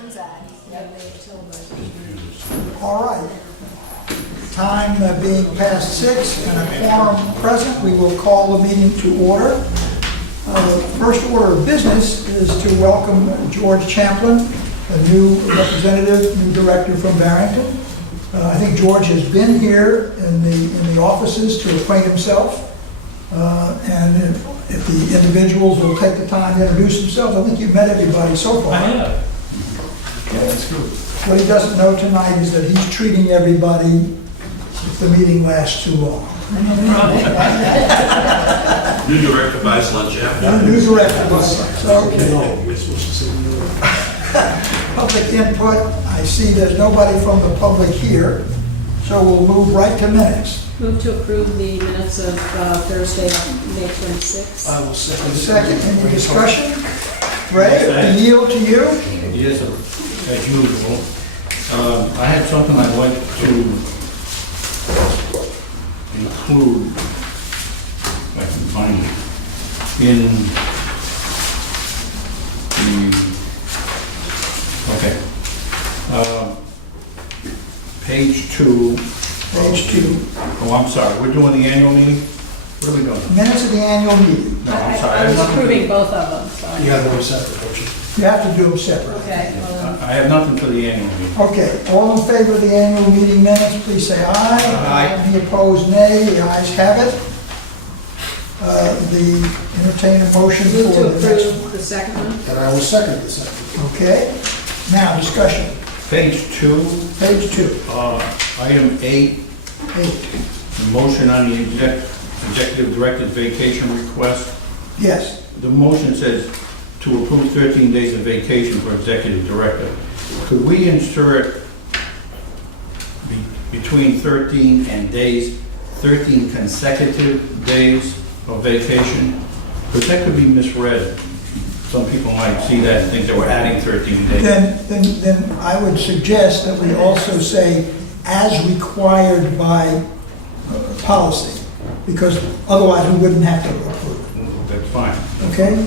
turns on. All right. Time being past 6 and a quorum present, we will call the meeting to order. First order of business is to welcome George Champlin, a new representative, new director from Barrington. I think George has been here in the offices to acquaint himself. And if the individuals will take the time to introduce themselves, I think you've met everybody so far. I have. Yeah, that's good. What he doesn't know tonight is that he's treating everybody if the meeting lasts too long. New director buys lunch after. New director, okay. Public input, I see there's nobody from the public here, so we'll move right to minutes. Move to approve the minutes of Thursday, May 26th. I will second. Second, any discussion? Ray, I yield to you. Yes, sir. As usual. I had something I'd like to include, if I can find it, in the, page 2. Page 2. Oh, I'm sorry, we're doing the annual meeting? What are we doing? Minutes of the annual meeting. No, I'm sorry. I was approving both of them, so. You have them separate, don't you? You have to do them separate. Okay, well, I have nothing for the annual meeting. Okay, all in favor of the annual meeting minutes, please say aye. Aye. Any opposed, nay. The ayes have it. The entertain a motion move for to the next approve one. the second one. And I will second the second. Okay, now discussion. Page 2, Page 2, item 8, 8. the motion on the executive director's vacation request. Yes, The motion says to approve 13 days of vacation for executive director. Could we insert between 13 and days, 13 consecutive days of vacation? Because that could be misread. Some people might see that and think that we're adding 13 days. then I would suggest that we also say as required by policy, because otherwise we wouldn't have to approve it, That's fine. okay?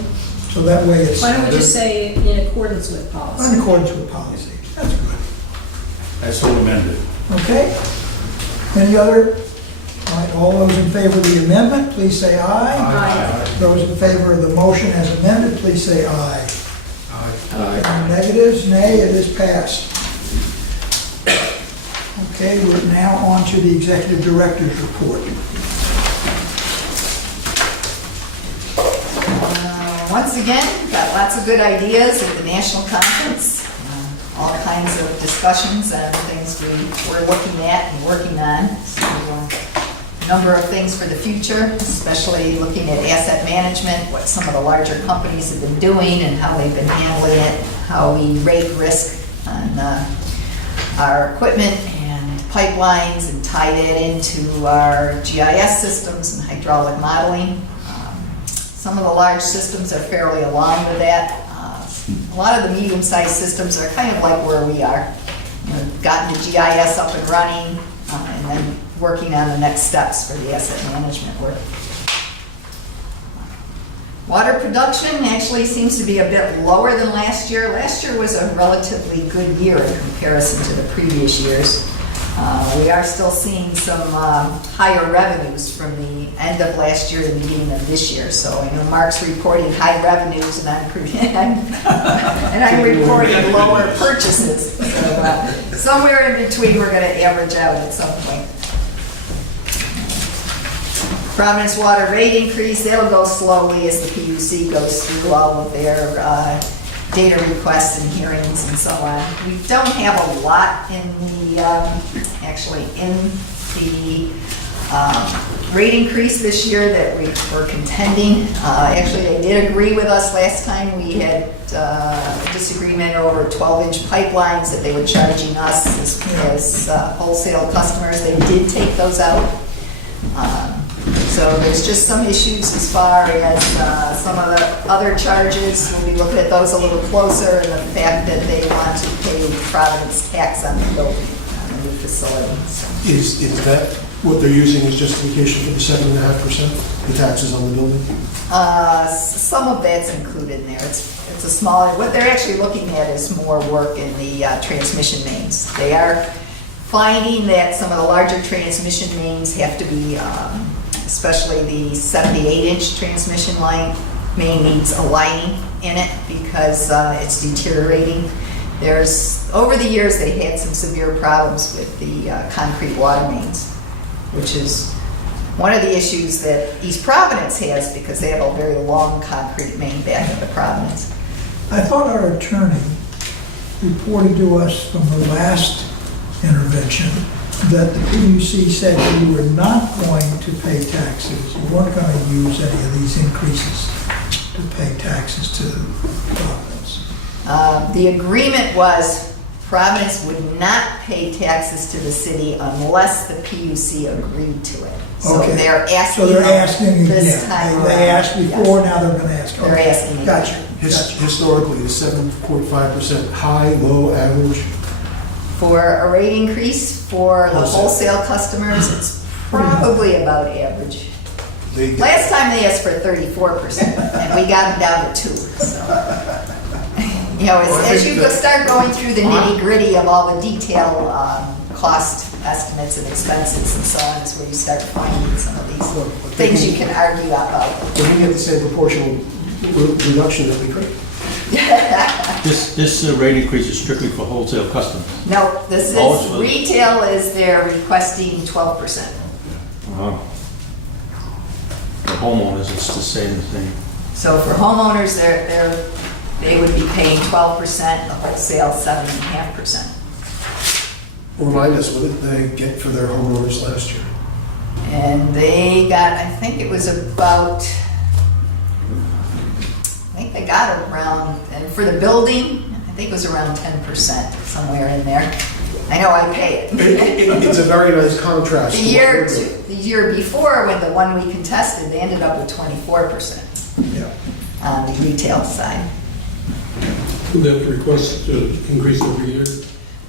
So that way it's Why don't we just say in accordance with policy? in accordance with policy. That's good. As so amended. Okay? Any other? All right, all those in favor of the amendment, please say aye. Aye. Those in favor of the motion as amended, please say aye. Any negatives? Nay, it is passed. Okay, we're now on to the executive director's report. Once again, got lots of good ideas at the national conference. All kinds of discussions and things we're looking at and working on. So, a number of things for the future, especially looking at asset management, what some of the larger companies have been doing and how they've been handling it, how we rate risk on our equipment and pipelines and tie that into our GIS systems and hydraulic modeling. Some of the large systems are fairly along with that. A lot of the medium-sized systems are kind of like where we are. Gotten the GIS up and running and then working on the next steps for the asset management work. Water production actually seems to be a bit lower than last year. Last year was a relatively good year in comparison to the previous years. We are still seeing some higher revenues from the end of last year to the beginning of this year. So I know Mark's reporting high revenues and I'm reporting lower purchases. So somewhere in between we're going to average out at some point. Providence water rate increase, that'll go slowly as the PUC goes through all of their data requests and hearings and so on. We don't have a lot in the, actually in the rate increase this year that we're contending. Actually, they did agree with us last time. We had a disagreement over 12-inch pipelines that they were charging us as wholesale customers. They did take those out. So there's just some issues as far as some of the other charges. We'll be looking at those a little closer, and the fact that they want to pay Providence tax on the building, on the new facility. So. Is that what they're using as justification for the 7.5%, the taxes on the building? Some of that's included in there. It's a smaller, what they're actually looking at is more work in the transmission mains. They are finding that some of the larger transmission mains have to be, especially the 78-inch transmission line main needs a lining in it because it's deteriorating. Over the years, they had some severe problems with the concrete water mains, which is one of the issues that East Providence has because they have a very long concrete main back at the Providence. I thought our attorney reported to us from the last intervention that the PUC said you were not going to pay taxes. You weren't going to use any of these increases to pay taxes to Providence. The agreement was Providence would not pay taxes to the city unless the PUC agreed to it. So Okay. they're asking. So they're asking this again. time They around. asked before, Yes. now they're going to ask. They're Okay. asking again. Gotcha. Historically, is 7.5% high, low, average? For a rate increase for the Wholesale. wholesale customers, it's probably about average. They get- Last time they asked for 34%, and we got them down to 2%. So, you know, Well, I as think you that- start going through the nitty-gritty of all the detail cost estimates and expenses and so on, is where you start finding some of these things you can argue about. If we get the same proportional reduction that we could. This rate increase is strictly for wholesale customers. No, this Oh, it's is, for- retail is they're requesting 12%. The homeowners, it's the same thing. So for homeowners, they would be paying 12%, the wholesale 7.5%. Remind us, what did they get for their homeowners last year? And they got, I think it was about, I think they got around, and for the building, I think it was around 10%, somewhere in there. I know I pay it. It's a very nice contrast. The to what year, we're doing. the year before, when the one we contested, they ended up with 24% Yeah. on the retail side. Do they have to request to increase every year?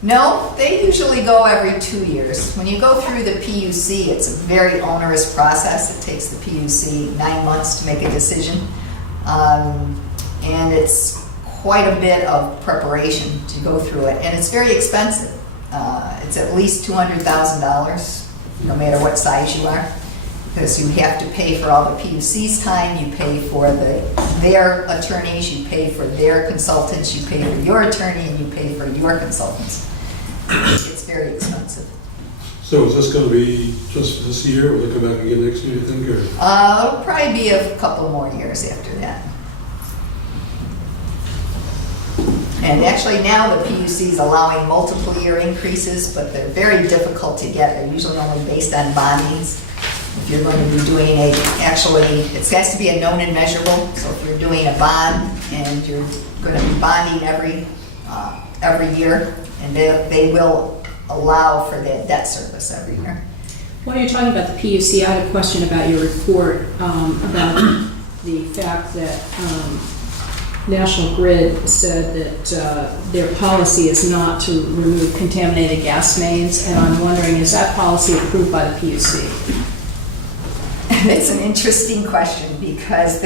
No, they usually go every 2 years. When you go through the PUC, it's a very onerous process. It takes the PUC 9 months to make a decision. And it's quite a bit of preparation to go through it, and it's very expensive. It's at least $200,000, no matter what size you are, because you have to pay for all the PUC's time, you pay for their attorneys, you pay for their consultants, you pay for your attorney, and you pay for your consultants. It's very expensive. So is this going to be just for this year, or will they come back again next year, you think, or? It'll probably be a couple more years after that. And actually now the PUC is allowing multiple year increases, but they're very difficult to get. They're usually only based on bondings. If you're going to be doing it has to be a known and measurable. So if you're doing a bond and you're going to be bonding every year, and they will allow for that debt service every year. While you're talking about the PUC, I had a question about your report about the fact that National Grid said that their policy is not to remove contaminated gas mains, and I'm wondering, is that policy approved by the PUC? It's an interesting question because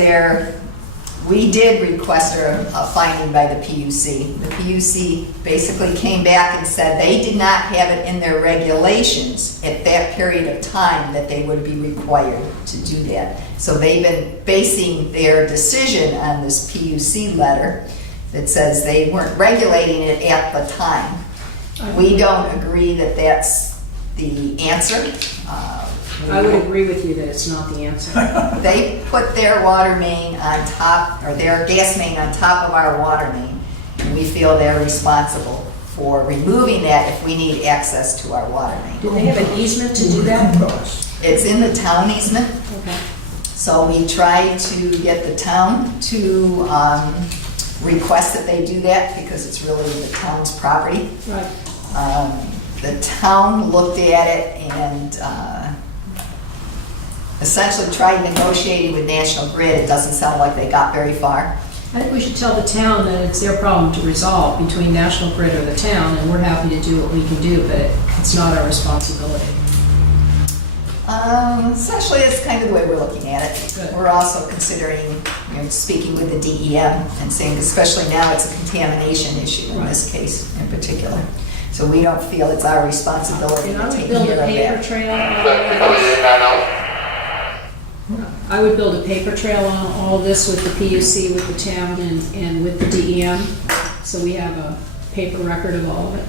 we did request a finding by the PUC. The PUC basically came back and said they did not have it in their regulations at that period of time that they would be required to do that. So they've been basing their decision on this PUC letter that says they weren't regulating it at the time. We don't agree that that's the answer. I would agree with you that it's not the answer. They put their water main on top, or their gas main on top of our water main, and we feel they're responsible for removing that if we need access to our water main. Do they have an easement to do that? It's in the town easement, Okay. so we tried to get the town to request that they do that because it's really the town's property. Right. The town looked at it and essentially tried negotiating with National Grid. It doesn't sound like they got very far. I think we should tell the town that it's their problem to resolve between National Grid or the town, and we're happy to do what we can do, but it's not our responsibility. Essentially, it's kind of the way we're looking at it. Good. We're also considering, speaking with the DEM and saying, especially now, it's a contamination issue in this case in particular. So we don't feel it's our responsibility And I to would take build care a of paper that. trail. I would build a paper trail on all of this with the PUC, with the town, and with the DEM, so we have a paper record of all of it.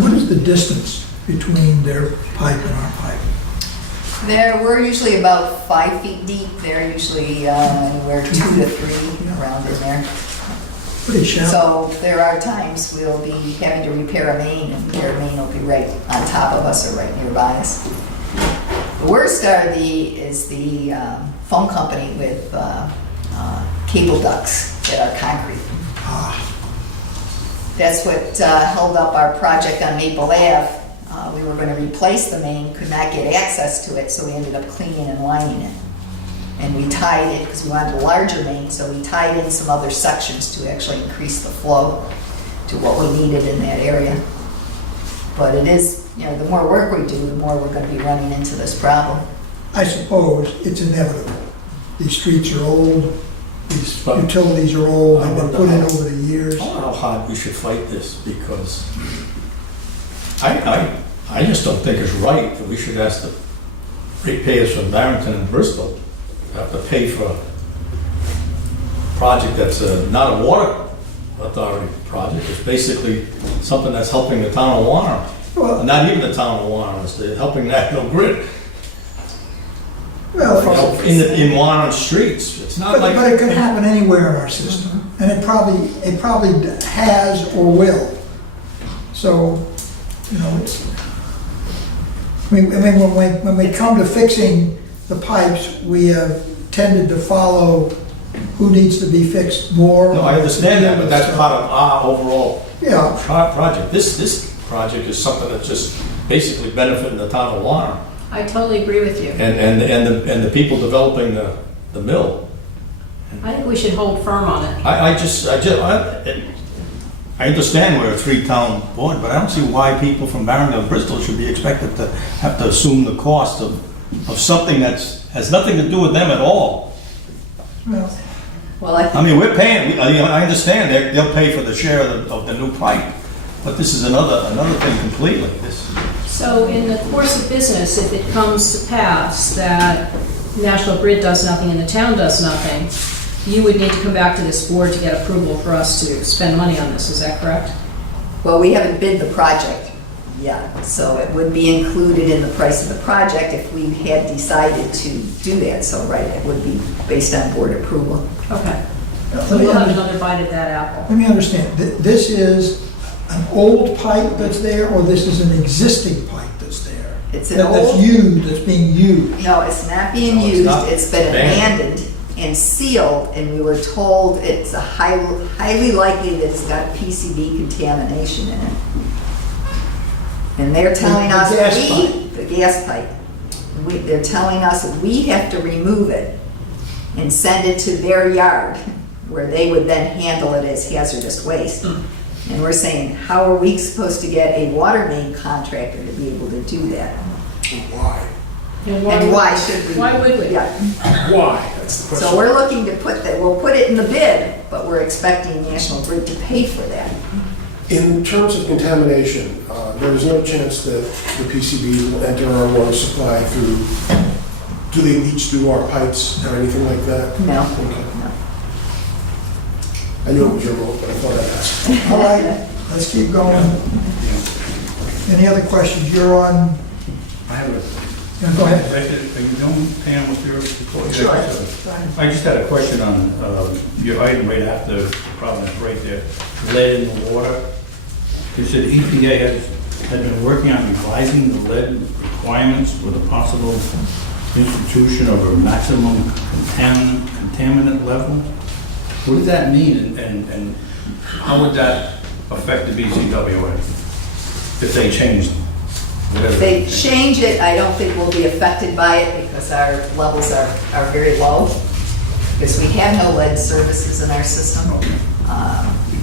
What is the distance between their pipe and our pipe? We're usually about 5 feet deep. They're usually anywhere 2 to 3 around in there. Pretty shallow. So there are times we'll be having to repair a main, and their main will be right on top of us or right nearby us. The worst is the phone company with cable ducts that are concrete. That's what held up our project on Maple Ave. We were going to replace the main, could not get access to it, so we ended up cleaning and lining it. And we tied it, because we wanted a larger main, so we tied in some other sections to actually increase the flow to what we needed in that area. But it is, the more work we do, the more we're going to be running into this problem. I suppose it's inevitable. These streets are old, these utilities are old, they've been put in over the years. I don't know how hard we should fight this, because I just don't think it's right that we should ask the ratepayers from Barrington and Bristol to have to pay for a project that's not a water authority project. It's basically something that's helping the town of Warner. Well- Not even the town of Warner, it's helping National Grid. Well, In Warner streets, it's not but like, it could happen anywhere in our system, and it probably has or will. So, it's, when we come to fixing the pipes, we have tended to follow who needs to be fixed more. no, I understand that, but that's part of our overall Yeah, project. This project is something that's just basically benefiting the town of Warner I totally agree with you. and the people developing the mill. I think we should hold firm on it. I understand we're a 3-town board, but I don't see why people from Barrington and Bristol should be expected to have to assume the cost of something that's has nothing to do with them at all. Well, I mean, we're paying, I understand they'll pay for the share of the new pipe, but this is another thing completely. So in the course of business, if it comes to pass that National Grid does nothing and the town does nothing, you would need to come back to this board to get approval for us to spend money on this, is that correct? Well, we haven't bid the project yet, so it would be included in the price of the project if we had decided to do that. So, right, it would be based on board approval. Okay. So we'll have another bite at that apple. let me understand, this is an old pipe that's there, or this is an existing pipe that's there? It's an That's old, used, that's being used? no, it's not being No, it's used, not. it's been Abandoned. abandoned and sealed, and we were told it's highly likely that it's got PCB contamination in it. And they're telling The us, gas the gas pipe, they're telling us we have to remove it and send it to their yard, where they would then handle it as hazardous waste. And we're saying, how are we supposed to get a water main contractor to be able to do that? Why? And why should we? Why would we? Yeah, Why? That's the question. so we're looking to put that, we'll put it in the bid, but we're expecting National Grid to pay for that. In terms of contamination, there is no chance that the PCB will enter our water supply through, do they leach through our pipes or anything like that? No. Okay. I knew it was your role, but I thought I'd ask. All right, let's keep going. Any other questions? You're on, I have a go ahead. Are you done, Pam, with your report? Sure. I just had a question on your item right after the problem is right there, lead in the water. You said EPA had been working on revising the lead requirements with a possible institution of a maximum contaminant level. What does that mean, and how would that affect the BCWA if they changed whatever? If they change it, I don't think we'll be affected by it because our levels are very low, because we have no lead services in our system.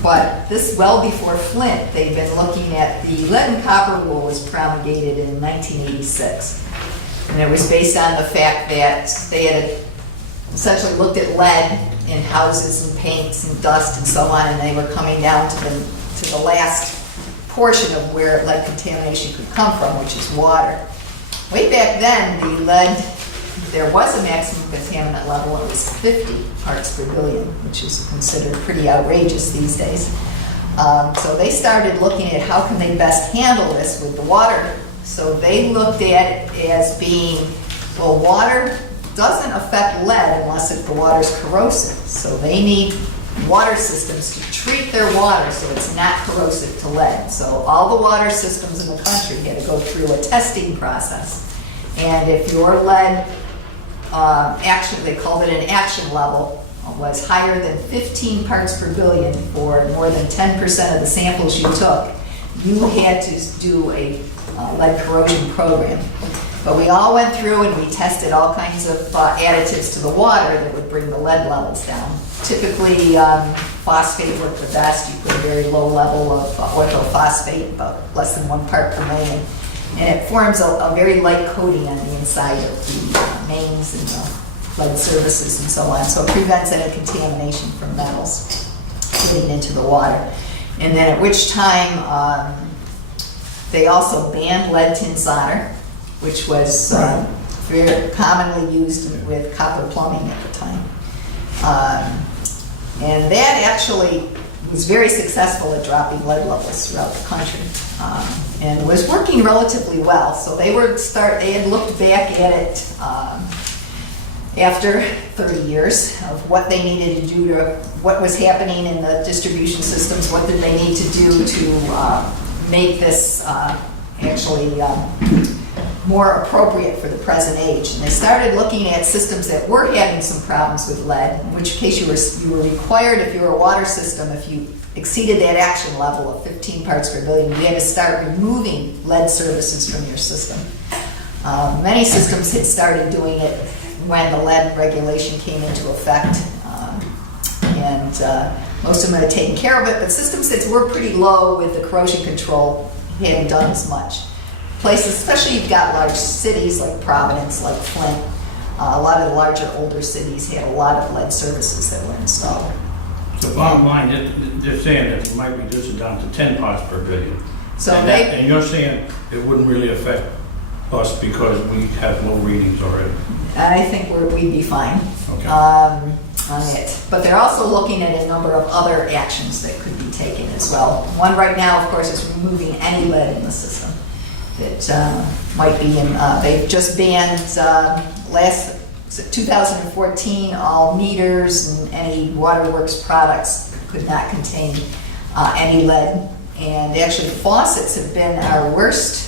But this, well before Flint, they've been looking at, the lead and copper rule was promulgated in 1986. And it was based on the fact that they had essentially looked at lead in houses and paints and dust and so on, and they were coming down to the last portion of where lead contamination could come from, which is water. Way back then, the lead, there was a maximum contaminant level, it was 50 parts per billion, which is considered pretty outrageous these days. So they started looking at how can they best handle this with the water. So they looked at it as being, well, water doesn't affect lead unless the water's corrosive. So they need water systems to treat their water so it's not corrosive to lead. So all the water systems in the country had to go through a testing process. And if your lead action, they called it an action level, was higher than 15 parts per billion for more than 10% of the samples you took, you had to do a lead corrosion program. But we all went through and we tested all kinds of additives to the water that would bring the lead levels down. Typically, phosphate worked the best. You put a very low level of orthophosphate, about less than 1 part per million. And it forms a very light coating on the inside of the mains and the lead surfaces and so on. So it prevents any contamination from metals getting into the water. And then at which time they also banned lead tin solder, which was very commonly used with copper plumbing at the time. And that actually was very successful at dropping lead levels throughout the country, and was working relatively well. So they had looked back at it after 30 years of what they needed to do to what was happening in the distribution systems, what did they need to do to make this actually more appropriate for the present age. And they started looking at systems that were having some problems with lead, in which case you were required, if you were a water system, if you exceeded that action level of 15 parts per billion, you had to start removing lead surfaces from your system. Many systems had started doing it when the lead regulation came into effect, and most of them had taken care of it, but systems that were pretty low with the corrosion control hadn't done as much. Places, especially you've got large cities like Providence, like Flint, a lot of the larger, older cities had a lot of lead surfaces that were installed. So bottom line, they're saying that it might reduce it down to 10 parts per billion. So And you're saying it wouldn't really affect us because we have low readings already. I think we'd be fine Okay. on it. But they're also looking at a number of other actions that could be taken as well. One right now, of course, is removing any lead in the system that might be in, they've just banned 2014, all meters and any waterworks products could not contain any lead. And actually faucets have been our worst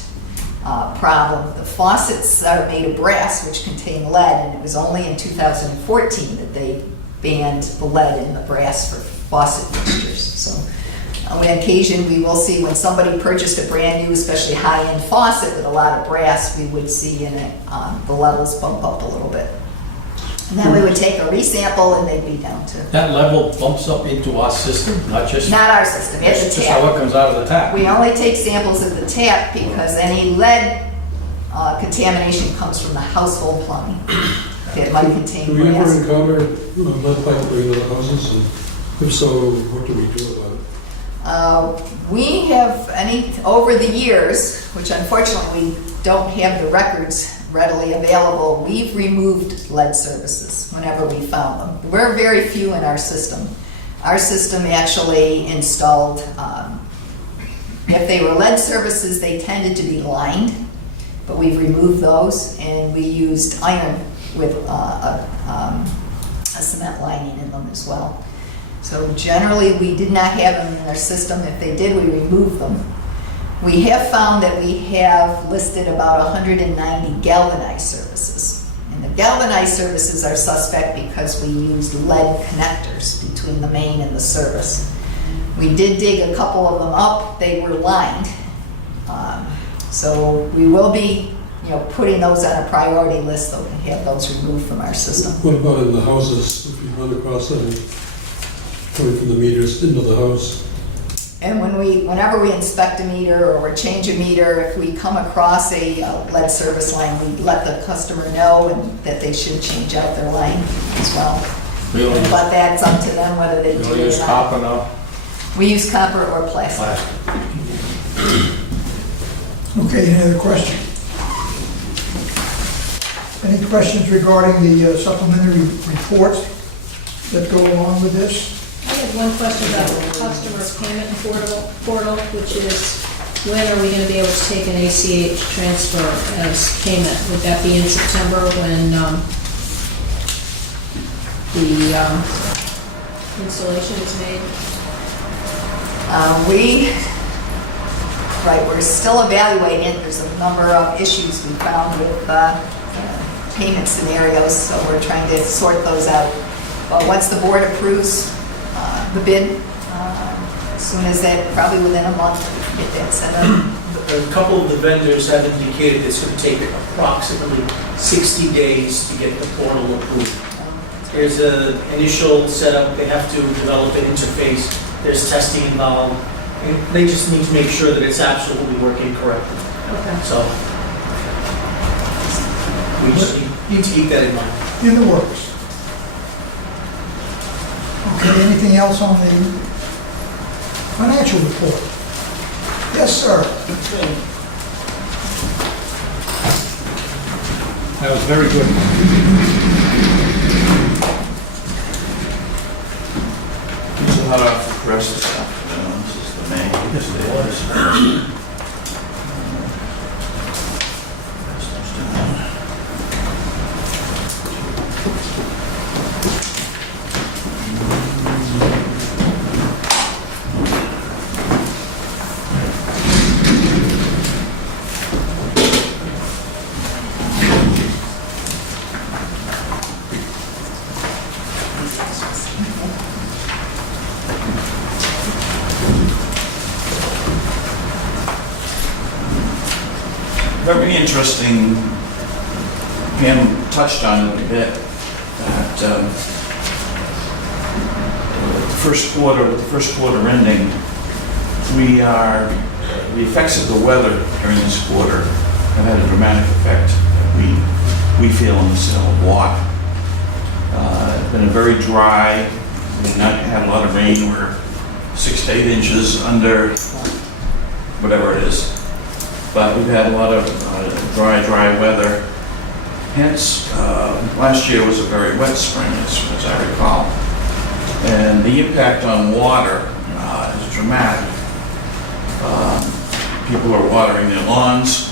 problem. The faucets are made of brass, which contain lead, and it was only in 2014 that they banned the lead in the brass for faucet fixtures. So on occasion, we will see when somebody purchased a brand new, especially high-end faucet with a lot of brass, we would see in it the levels bump up a little bit. And then we would take a resample and they'd be down to, That level bumps up into our system, not just... not our system, it's Just a how tap. it comes out of the tap. We only take samples at the tap because any lead contamination comes from the household plumbing. It might contain Do we ever brass. encounter lead pipe going into the houses? And if so, what do we do about it? We have over the years, which unfortunately we don't have the records readily available, we've removed lead surfaces whenever we found them. We're very few in our system. Our system actually installed, if they were lead surfaces, they tended to be lined, but we've removed those, and we used iron with a cement lining in them as well. So generally, we did not have them in our system. If they did, we removed them. We have found that we have listed about 190 galvanized surfaces. And the galvanized surfaces are suspect because we used lead connectors between the main and the service. We did dig a couple of them up. They were lined. So we will be putting those on a priority list, though, and have those removed from our system. What about in the houses, if you run across them coming from the meters into the house? And whenever we inspect a meter or change a meter, if we come across a lead service line, we let the customer know and that they should change out their line as well. But that's up to them whether they do You'll it use or not. copper now? We use copper or plastic. Okay, any other questions? Any questions regarding the supplementary reports that go along with this? I had one question about the customer payment portal, which is, when are we gonna be able to take an ACH transfer as payment? Would that be in September when, the, installation is made? We're still evaluating it. There's a number of issues we found with payment scenarios, so we're trying to sort those out. But once the board approves the bid, as soon as that, probably within a month, we can get that set up. A couple of the vendors have indicated it's going to take approximately 60 days to get the portal approved. There's an initial setup, they have to develop an interface, there's testing involved, and they just need to make sure that it's absolutely working correctly. Okay. So, we just need to keep that in mind. In the works. Okay, anything else on the financial report? Yes, sir. That was very good. These are not off the press this afternoon, this is the main. Yes, it was. Very interesting, Pam touched on it a bit, that with the first quarter ending, the effects of the weather during this quarter have had a dramatic effect that we feel in the sale of water. It's been a very dry, we've not had a lot of rain, we're 6 to 8 inches under whatever it is. But we've had a lot of dry weather. Hence, last year was a very wet spring, as I recall. And the impact on water is dramatic. People are watering their lawns.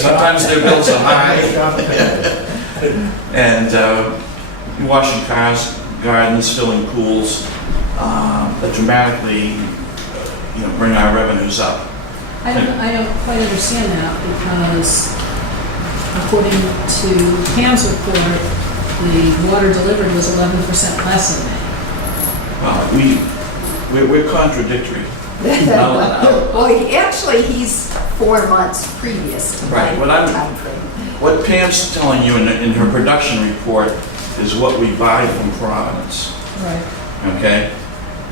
Sometimes their bills are high. And washing cars, gardens, filling pools. That dramatically, bring our revenues up. I don't quite understand that, because according to Pam's report, the water delivered was 11% less than May. We're contradictory. Well, he's 4 months previous to Right, my what time frame. What Pam's telling you in her production report is what we buy from Providence, Right. okay?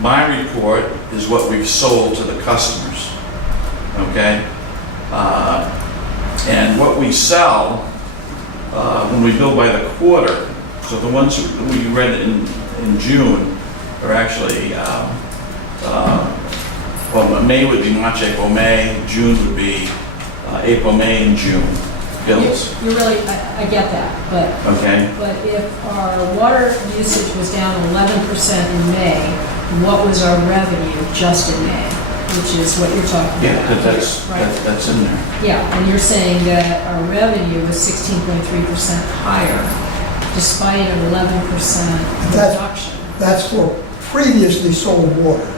My report is what we've sold to the customers, okay? And what we sell, when we bill by the quarter, so the ones we read in June are actually, May would be March, April, May, June would be April, May, and June bills, You're really, I get that, but okay? if our water usage was down 11% in May, what was our revenue just in May, which is what you're talking about? Yeah, that's in there. Yeah, and you're saying that our revenue was 16.3% higher, despite an 11% reduction. That's for previously sold water.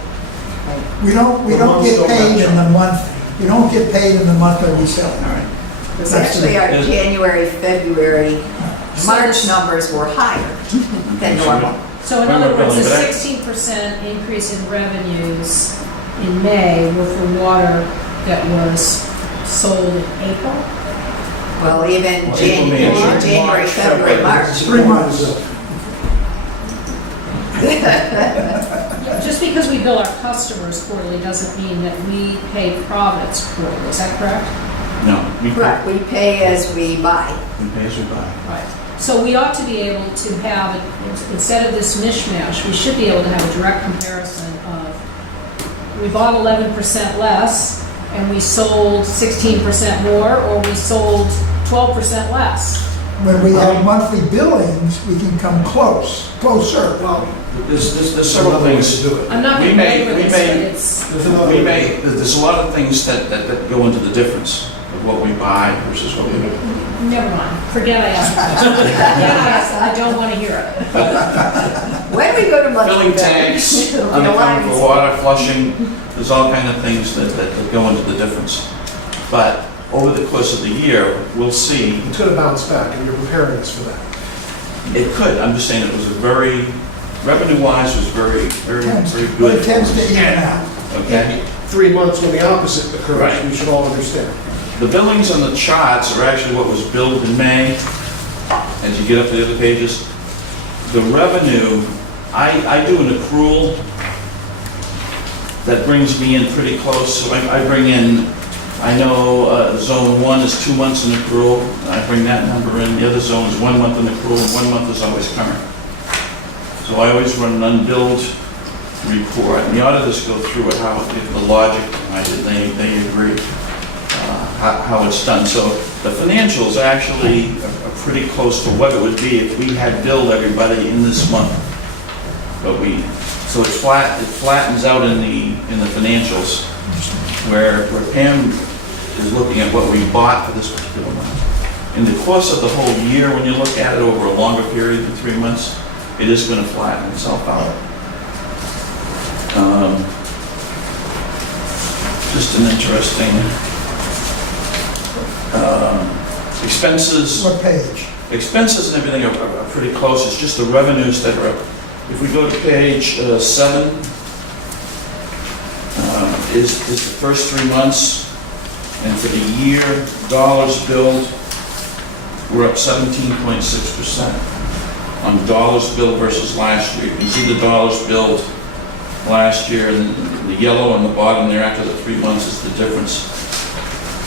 We don't month get still paid match in the month, we don't get paid in the month that we sell. All right. Because actually our January, February, March numbers were higher than normal. So in other words, the 16% increase in revenues in May were for water that was sold in April? Well, even April, May, and June. January, February, March. 3 months. Just because we bill our customers quarterly doesn't mean that we pay Providence quarterly, is that correct? No, we pay, Correct, we pay as we buy. we pay as we buy. Right. So we ought to be able to have, instead of this mishmash, we should be able to have a direct comparison of, we bought 11% less, and we sold 16% more, or we sold 12% less. When we have monthly billings, we can come closer. Well, There's several several ways things. to do it. I'm not We going to may- belabor we this, may- but it's, There's another. There's a lot of things that go into the difference of what we buy versus what we make. never mind, forget I asked the question. Forget I asked it. I don't want to hear it. When we go to monthly Filling billing, tanks, it'll be a undercover lot for easier. water, flushing, there's all kind of things that go into the difference. But over the course of the year, we'll see. It's gonna bounce back, and you're preparing us for that. It could, I'm just saying it was a very, revenue-wise was very good. It tends to even out. Okay? 3 months when the opposite occurs, Right. we should all understand. The billings on the charts are actually what was billed in May. As you get up to the other pages, the revenue, I do an accrual that brings me in pretty close. So I bring in, I know zone 1 is 2 months in accrual. I bring that number in. The other zone is 1 month in accrual, and 1 month is always current. So I always run an unbilled report, and the auditors go through it, how, the logic behind it, they agree how it's done. So the financials actually are pretty close to what it would be if we had billed everybody in this month. But so it's flat, it flattens out in the financials, where Pam is looking at what we bought for this particular month. In the course of the whole year, when you look at it over a longer period than 3 months, it is going to flatten itself out. Just an interesting, expenses. What page? Expenses and everything are pretty close, it's just the revenues that are up. If we go to page 7, is the first 3 months, and for the year, dollars billed, we're up 17.6% on dollars billed versus last year. You can see the dollars billed last year, and the yellow on the bottom there after the 3 months is the difference.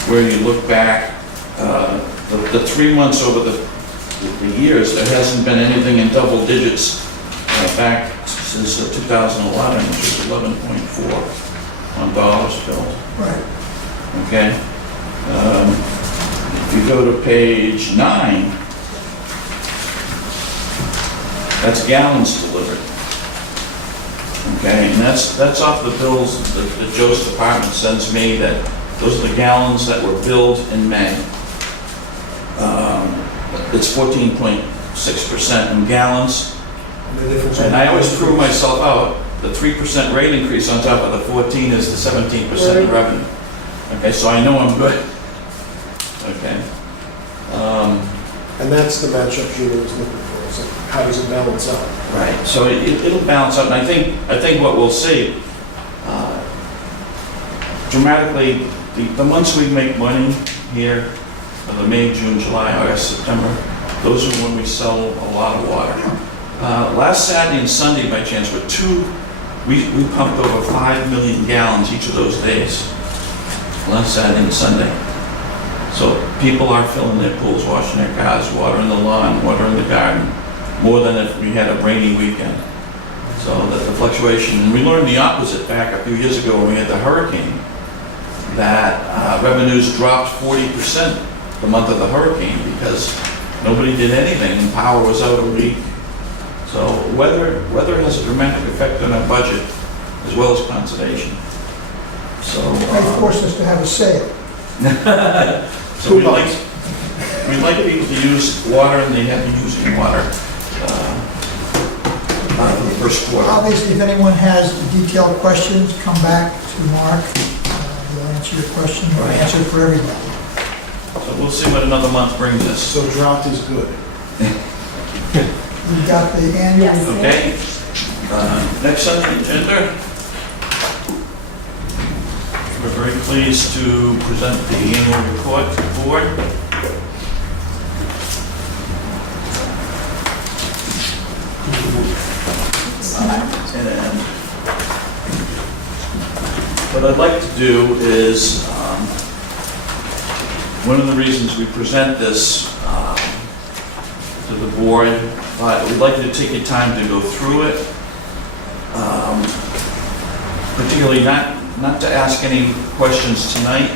Where you look back, the 3 months over the years, there hasn't been anything in double digits back since 2011, which was 11.4 on dollars billed. Right. Okay? If you go to page 9, that's gallons delivered. Okay, and that's off the bills that Joe's department sends me, that those are the gallons that were billed in May. It's 14.6% in gallons, And the difference. and I always prove myself out. The 3% rate increase on top of the 14 is the 17% in revenue. Okay, so I know I'm good. Okay. And that's the matchup Gina was looking for, is like, how does it balance out? Right, so it'll balance out, and I think what we'll see, dramatically, the months we make money here, the May, June, July, August, September, those are when we sell a lot of water. Last Saturday and Sunday, by chance, we pumped over 5 million gallons each of those days, last Saturday and Sunday. So people are filling their pools, washing their cars, watering the lawn, watering the garden, more than if we had a rainy weekend. So that the fluctuation, and we learned the opposite back a few years ago when we had the hurricane, that revenues dropped 40% the month of the hurricane because nobody did anything and power was out a week. So weather has a dramatic effect on our budget as well as conservation. So They forced us to have a sale. so we like people to use water, and they have been using water for the first quarter. Obviously, if anyone has detailed questions, come back to Mark. He'll answer your question, or answer for everybody. So we'll see what another month brings us. So drought is good. We've got the annual. Yes. Okay? Next on the agenda, we're very pleased to present the annual report to the board. And what I'd like to do is, one of the reasons we present this to the board, we'd like you to take your time to go through it. Particularly not to ask any questions tonight,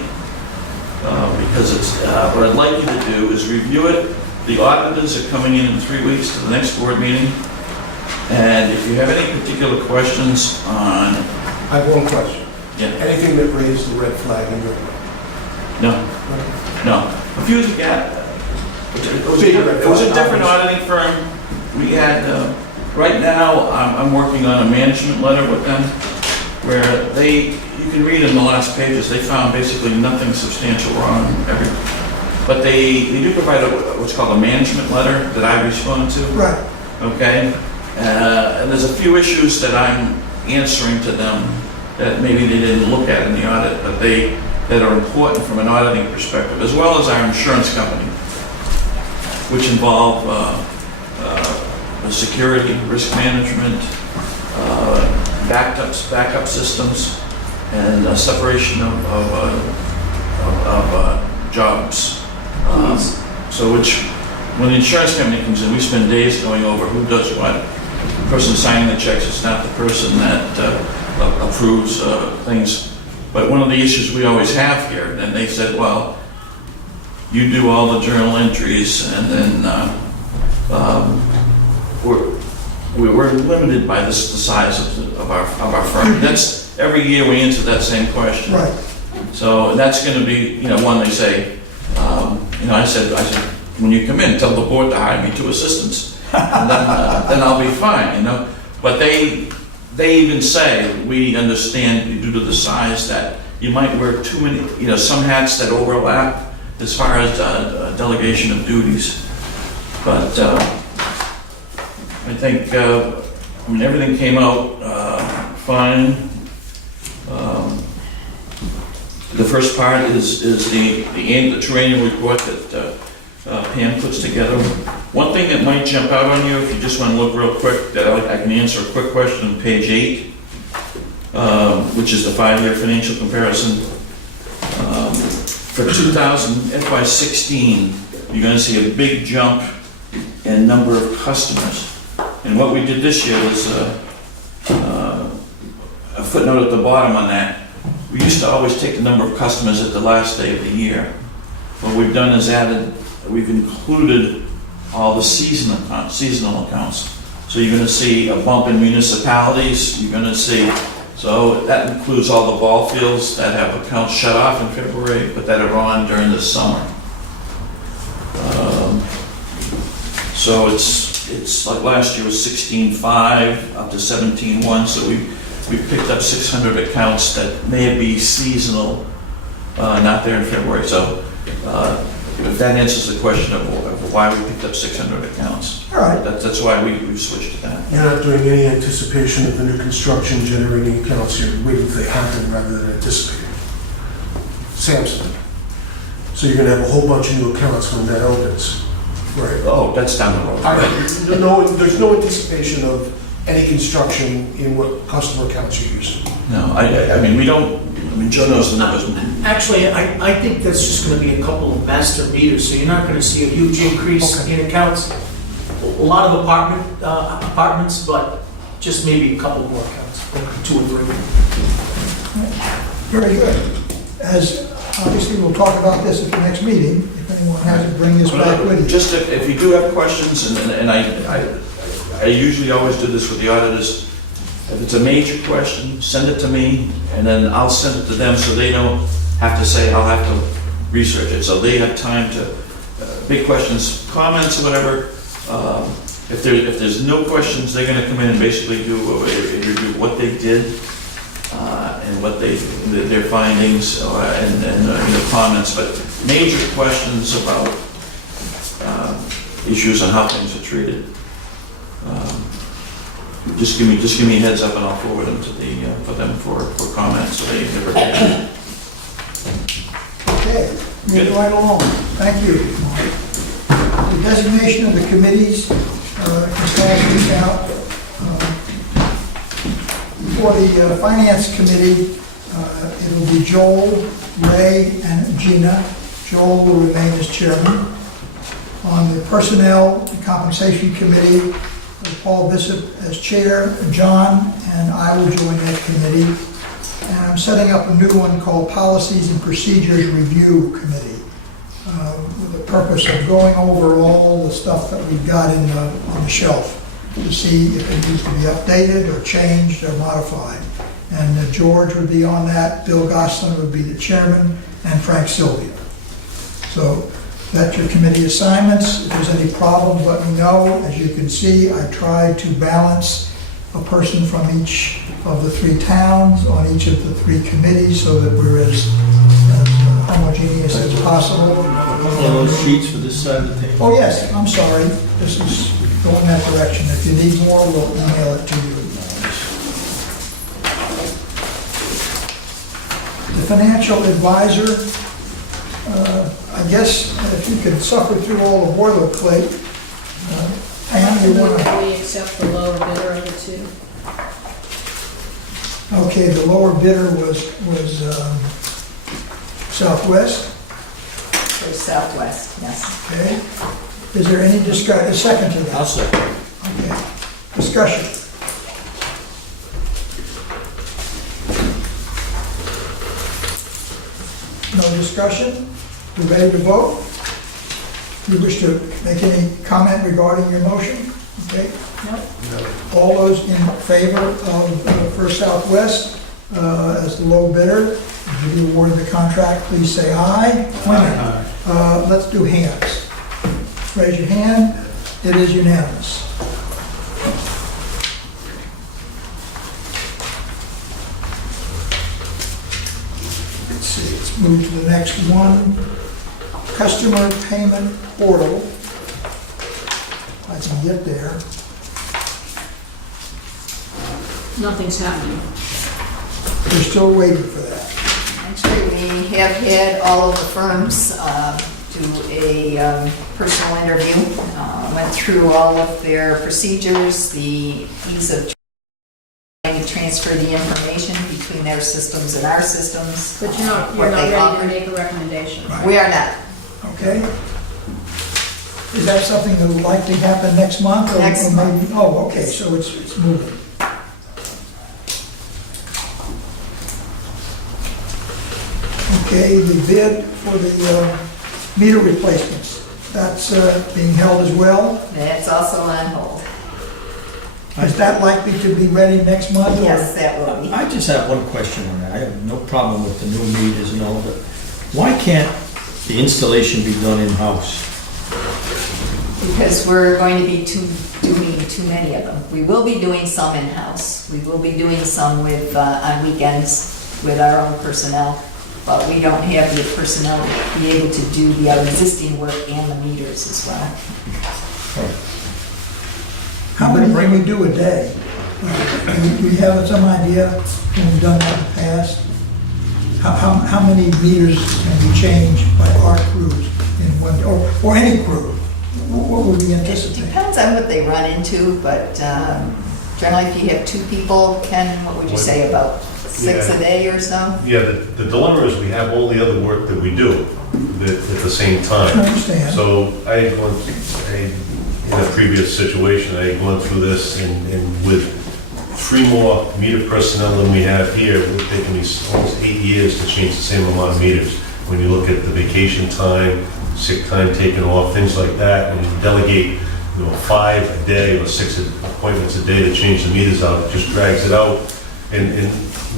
because it's, what I'd like you to do is review it. The auditors are coming in 3 weeks to the next board meeting. And if you have any particular questions on, I have one question. yeah, Anything that raised the red flag in your mind? no. A few years ago, it was a different auditing firm. We had, right now, I'm working on a management letter with them where you can read in the last pages, they found basically nothing substantial wrong. But they do provide what's called a management letter that I respond to. Right. Okay? And there's a few issues that I'm answering to them that maybe they didn't look at in the audit, but that are important from an auditing perspective, as well as our insurance company, which involve security, risk management, backup systems, and separation of jobs. So when the insurance company comes in, we spend days going over who does what. The person signing the checks is not the person that approves things. But one of the issues we always have here, and they said, well, you do all the journal entries, and then we're limited by the size of our firm. That's every year we answer that same question. Right. So that's going to be, one they say, I said, when you come in, tell the board to hire me 2 assistants, and then I'll be fine, But they even say, we understand due to the size that you might wear too many, some hats that overlap as far as delegation of duties. But I think, everything came out fine. The first part is the true annual report that Pam puts together. One thing that might jump out on you, if you just want to look real quick, that I can answer a quick question on page 8, which is the 5-year financial comparison. For 2000 FY16, you're going to see a big jump in number of customers. And what we did this year was a footnote at the bottom on that. We used to always take the number of customers at the last day of the year. What we've done is we've included all the seasonal accounts. So you're going to see a bump in municipalities. You're going to see, so that includes all the ball fields that have accounts shut off in February, but that are on during the summer. So it's like last year was 16.5 up to 17.1. So we picked up 600 accounts that may be seasonal, not there in February. So if that answers the question of why we picked up 600 accounts. All right. That's why we've switched to that. You're not doing any anticipation of the new construction generating accounts, you're waiting for they happen rather than anticipating. Samson. So you're gonna have a whole bunch of new accounts when that opens. Right. Oh, that's down the road. There's no anticipation of any construction in what customer accounts you're using. No, Joe knows the numbers. Actually, I think that's just going to be a couple of master meters, so you're not going to see a huge increase in accounts. A lot of apartments, but just maybe a couple more accounts, like 2 or 3. Very good. As, obviously, we'll talk about this at the next meeting. If anyone has to bring this back with you. Just if you do have questions, and I usually always do this with the auditors, if it's a major question, send it to me, and then I'll send it to them so they don't have to say, I'll have to research it. So they have time to, big questions, comments, whatever. If there's no questions, they're gonna come in and basically do a review of what they did, and what their findings, and comments, but major questions about issues on how things are treated. Just give me a heads up and I'll forward them to for them for comments, so they never get it. Okay, moving right along. Thank you. The designation of the committees, can pass these out. for the Finance Committee, it'll be Joel, Ray, and Gina. Joel will remain as chairman. On the Personnel and Compensation Committee, Paul Bishop as chair, John and I will join that committee. And I'm setting up a new one called Policies and Procedures Review Committee, with the purpose of going over all the stuff that we've got on the shelf to see if it needs to be updated or changed or modified. And George would be on that, Bill Goslin would be the chairman, and Frank Sylvia. So that's your committee assignments. If there's any problems, let me know. As you can see, I tried to balance a person from each of the 3 towns on each of the 3 committees so that we're as homogeneous as possible. All those sheets for this side of the table? Oh, yes, I'm sorry. This is going that direction. If you need more, we'll email it to you. The financial advisor, I guess if you could suffer through all the boilerplate, Pam, you want to... We accept the lower bidder of the 2. Okay, the lower bidder was Southwest, For Southwest, yes. okay? Is there any discussion, a second to that? I'll second. Okay, discussion. No discussion? You ready to vote? You wish to make any comment regarding your motion? Okay. Nope. All those in favor of First Southwest as the low bidder, to be awarded the contract, please say aye. Wait a minute. Let's do hands. Raise your hand. It is unanimous. Let's see, let's move to the next one. Customer payment portal. If I can get there. Nothing's happening. We're still waiting for that. Actually, we have had all of the firms do a personal interview, went through all of their procedures, the ease of trying to transfer the information between their systems and our systems. But you're not what they ready offer. to make a recommendation. We are not. Okay? Is that something that would likely happen next month? Or Next maybe? Oh, okay, so it's moving. Okay, the bid for the meter replacements, that's being held as well. That's also on hold. Is that likely to be ready next month? or- Yes, that will be. I just have one question on that. I have no problem with the new meters and all, but why can't the installation be done in-house? Because we're going to be doing too many of them. We will be doing some in-house. We will be doing some with, on weekends with our own personnel, but we don't have the personnel to be able to do the existing work and the meters as well. How many can we do a day? Do we have some idea when we've done that in the past? How many meters can be changed by our crews in one, or any crew? What would we It anticipate? depends on what they run into, but generally if you have 2 people, Ken, what would you say, about 6 a day or so? Yeah, the dilemma is we have all the other work that we do at the same I time. understand. So in a previous situation, I had gone through this and with 3 more meter personnel than we have here, it would take me almost 8 years to change the same amount of meters. When you look at the vacation time, sick time taken off, things like that, and you delegate, 5 a day or 6 appointments a day to change the meters out, it just drags it out. And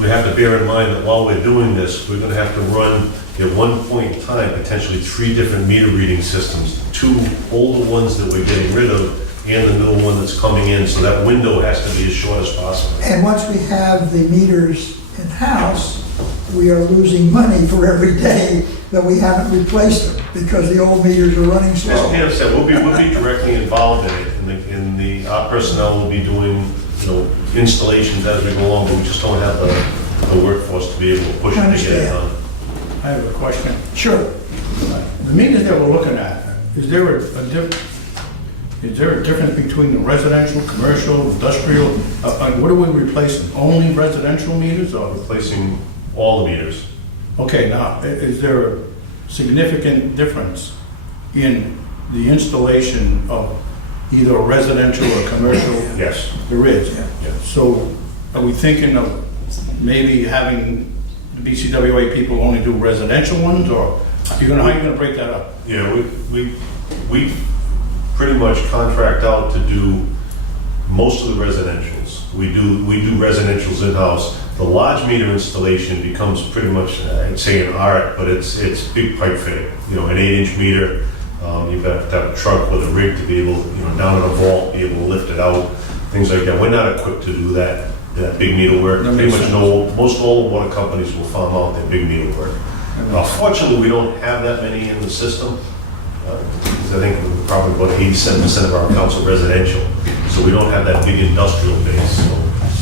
we have to bear in mind that while we're doing this, we're gonna have to run, at one point in time, potentially 3 different meter reading systems. 2 older ones that we're getting rid of, and the new one that's coming in, so that window has to be as short as possible. And once we have the meters in-house, we are losing money for every day that we haven't replaced them, because the old meters are running As slow. Pam said, we'll be directly involved in it, and our personnel will be doing, installations as we go along, but we just don't have the workforce to be able to push it to get it done. I have a question. Sure. The meters that we're looking at, is there is there a difference between the residential, commercial, industrial? What are we replacing? Only residential meters or? Replacing all the meters. Okay, now, is there a significant difference in the installation of either a residential or commercial? Yes. There is. Yeah. So are we thinking of maybe having the BCWA people only do residential ones, or how are you gonna break that up? Yeah, we pretty much contract out to do most of the residentials. We do residentials in-house. The large meter installation becomes pretty much, I'd say, an art, but it's big pipe fitting. You know, an 8-inch meter, you've got to have a truck with a rig to be able, down in a vault, be able to lift it out, things like that. We're not equipped to do that big meter work. That Pretty makes much sense. most all the water companies will farm out their big meter work. Fortunately, we don't have that many in the system. Because I think probably about 87% of our accounts are residential. So we don't have that big industrial base, so,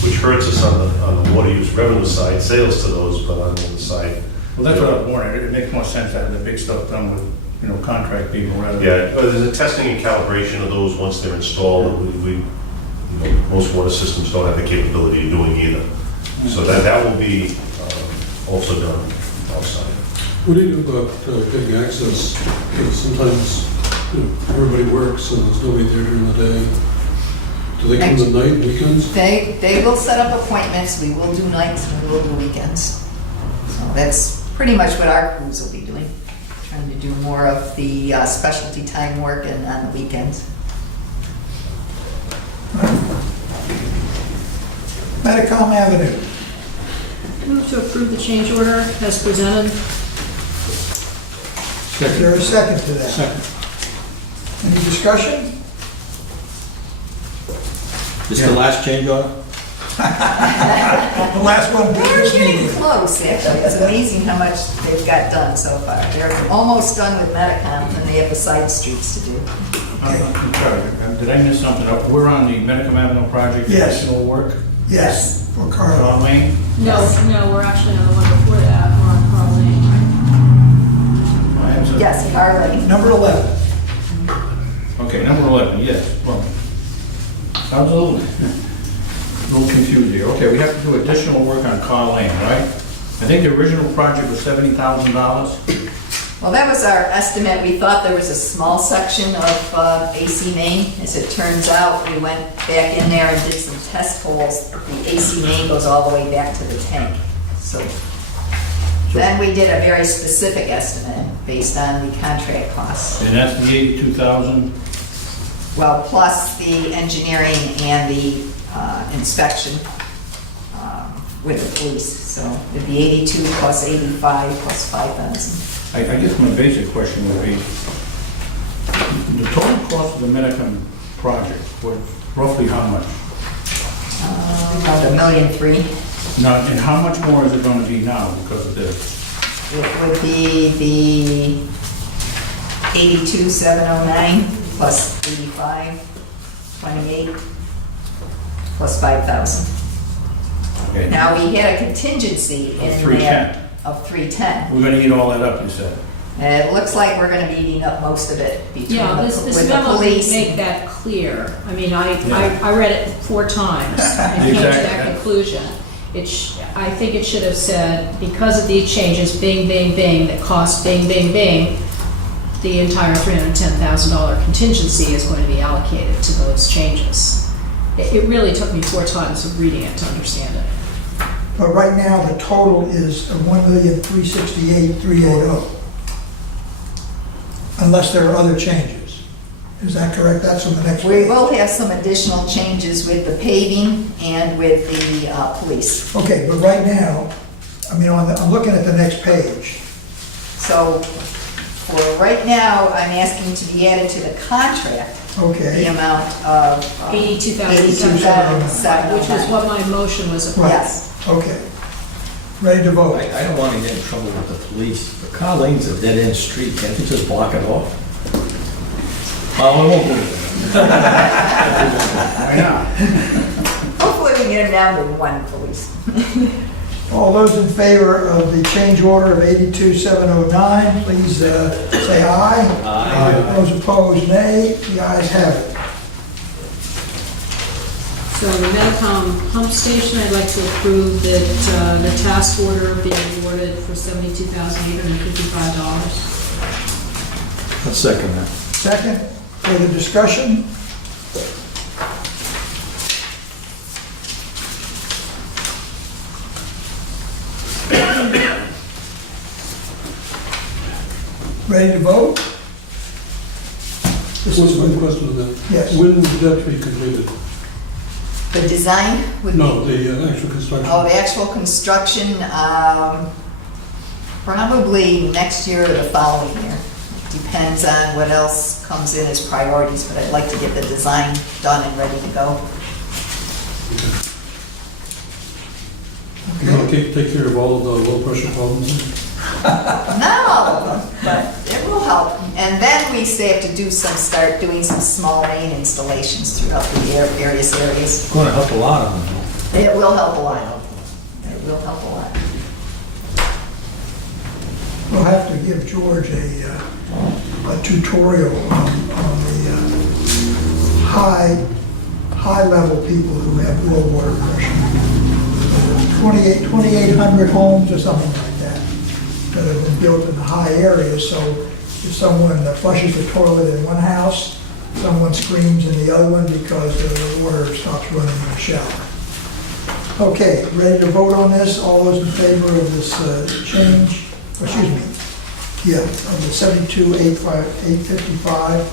which hurts us on the water use revenue side, sales to those, but on the other side. Well, that's what I was wondering. It makes more sense having the big stuff done with, contract people rather than. Yeah, but there's a testing and calibration of those once they're installed. Most water systems don't have the capability of doing either. So that will be also done outside. What do you do about getting access? Because sometimes everybody works and there's nobody there during the day. Do they come at night, weekends? They will set up appointments, we will do nights, and we will do weekends. So that's pretty much what our crews will be doing, trying to do more of the specialty time work and on the weekends. Metacom Avenue. Move to approve the change order as presented. Is there a second to that? Second. Any discussion? This is the last change order? The last one, They're business getting meeting. close, actually. It's amazing how much they've got done so far. They're almost done with Metacom, and they have the side streets to do. I'm sorry, did I miss something? We're on the Medicum Avenue project, Yes. additional work, Yes, for Carl. on Lane. No, we're actually on the one before that, we're on Carl Lane. Yes, Carly. Number 11. Okay, number 11, yes. Well, I was a little confused here. Okay, we have to do additional work on Carl Lane, right? I think the original project was $70,000. Well, that was our estimate. We thought there was a small section of AC main. As it turns out, we went back in there and did some test holes. The AC main goes all the way back to the tank. So then we did a very specific estimate based on the contract costs. And that's the 82,000? Well, plus the engineering and the inspection with the police. So it'd be 82 plus 85 plus 5,000. I guess my basic question would be, the total cost of the Medicum project was roughly how much? About $1.3 million. Now, and how much more is it going to be now because of this? It would be the 82,709 plus 85, 28 plus 5,000. Okay. Now, we had a contingency in Of there 310. of 310. We're going to eat all that up, you said? And it looks like we're going to be eating up most of it between Yeah, this with the memo didn't police. make that clear. I mean, I read it 4 times and came to Exactly. that conclusion. I think it should have said, because of these changes, bing, bing, bing, that cost bing, bing, bing, the entire $310,000 contingency is going to be allocated to those changes. It really took me 4 times of reading it to understand it. But right now, the total is $1,368,380. Unless there are other changes. Is that correct? That's on the next We page. will have some additional changes with the paving and with the police. Okay, but right now, I mean, I'm looking at the next page. So for right now, I'm asking to be added to the contract, the Okay, amount of $82,709. Which was what my motion was about. Yes. okay. Ready to vote? I don't want to get in trouble with the police, but Carl Lane's a dead-end street, can't you just block it off? Well, I won't go there. Why not? Hopefully we can get them down to 1 police. All those in favor of the change order of 82,709, please say aye. Aye. Those opposed, nay. The ayes have it. So the Medicom pump station, I'd like to approve that the task order be awarded for $72,855. I'll second that. Second, further discussion? Ready to vote? This is One question on that. Yes. When would that be completed? The design would be. No, the actual construction. Oh, the actual construction, probably next year or the following year. Depends on what else comes in as priorities, but I'd like to get the design done and ready to go. You want to take care of all of the low-pressure problems? Not all of them, but it will help. And then we say have to start doing some small main installations throughout the various areas. Going to help a lot of them. It will help a lot. It will help a lot. We'll have to give George a tutorial on the high-level people who have low water pressure. 2,800 homes or something like that that have been built in the high areas, so if someone flushes the toilet in one house, someone screams in the other one because the water stops running in the shower. Okay, ready to vote on this? All those in favor of this change? Excuse me. Yeah, of the 72,855,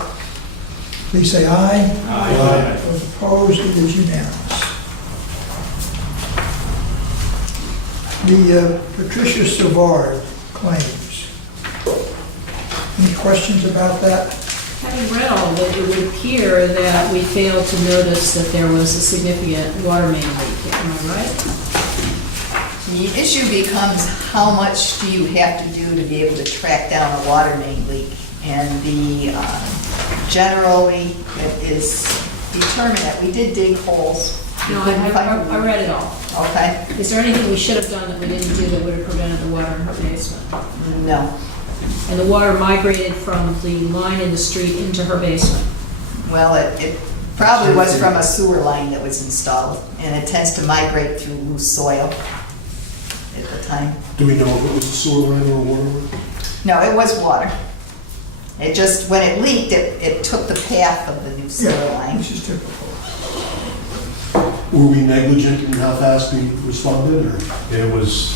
please say aye. Aye. Those opposed, it is unanimous. The Patricia Savard claims. Any questions about that? Having read all of it, it would appear that we failed to notice that there was a significant water main leak. Am I right? The issue becomes how much do you have to do to be able to track down a water main leak? And generally, it is determined that we did dig holes. No, I read it all. Okay, Is there anything we should have done that we didn't do that would have prevented the water in her basement? no. And the water migrated from the line in the street into her basement? Well, it probably was from a sewer line that was installed, and it tends to migrate through loose soil at the time. Do we know if it was a sewer line or a water line? No, it was water. It just, when it leaked, it took the path of the new sewer line. Which is typical. Were we negligent in how fast we responded, or? It was,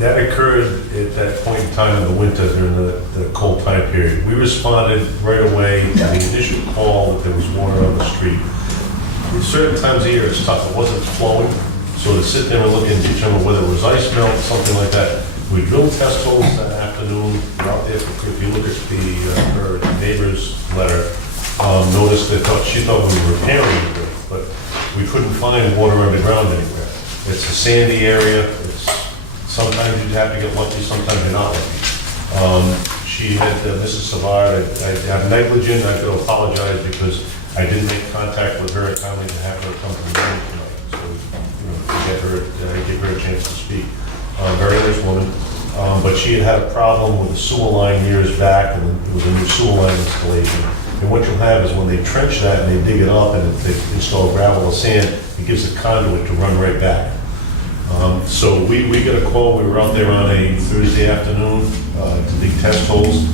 that occurred at that point in time in the winter during the cold time period. We responded right away to the initial call that there was water on the street. At certain times of year, it's tough, it wasn't flowing, so to sit there and look and determine whether it was ice melt, something like that. We drilled test holes that afternoon, we're out there, if you look at her neighbor's letter, noticed that she thought we were repairing it, but we couldn't find water underground anywhere. It's a sandy area, sometimes you'd have to get lucky, sometimes you're not lucky. She had, Mrs. Savard, I'm negligent, I could apologize because I didn't make contact with her timely to have her come to the meeting tonight. So, give her a chance to speak. Very nice woman, but she had a problem with the sewer line years back, and it was a new sewer line installation. And what you'll have is when they trench that and they dig it up and they install gravel or sand, it gives a conduit to run right back. So we got a call, we were out there on a Thursday afternoon to dig test holes.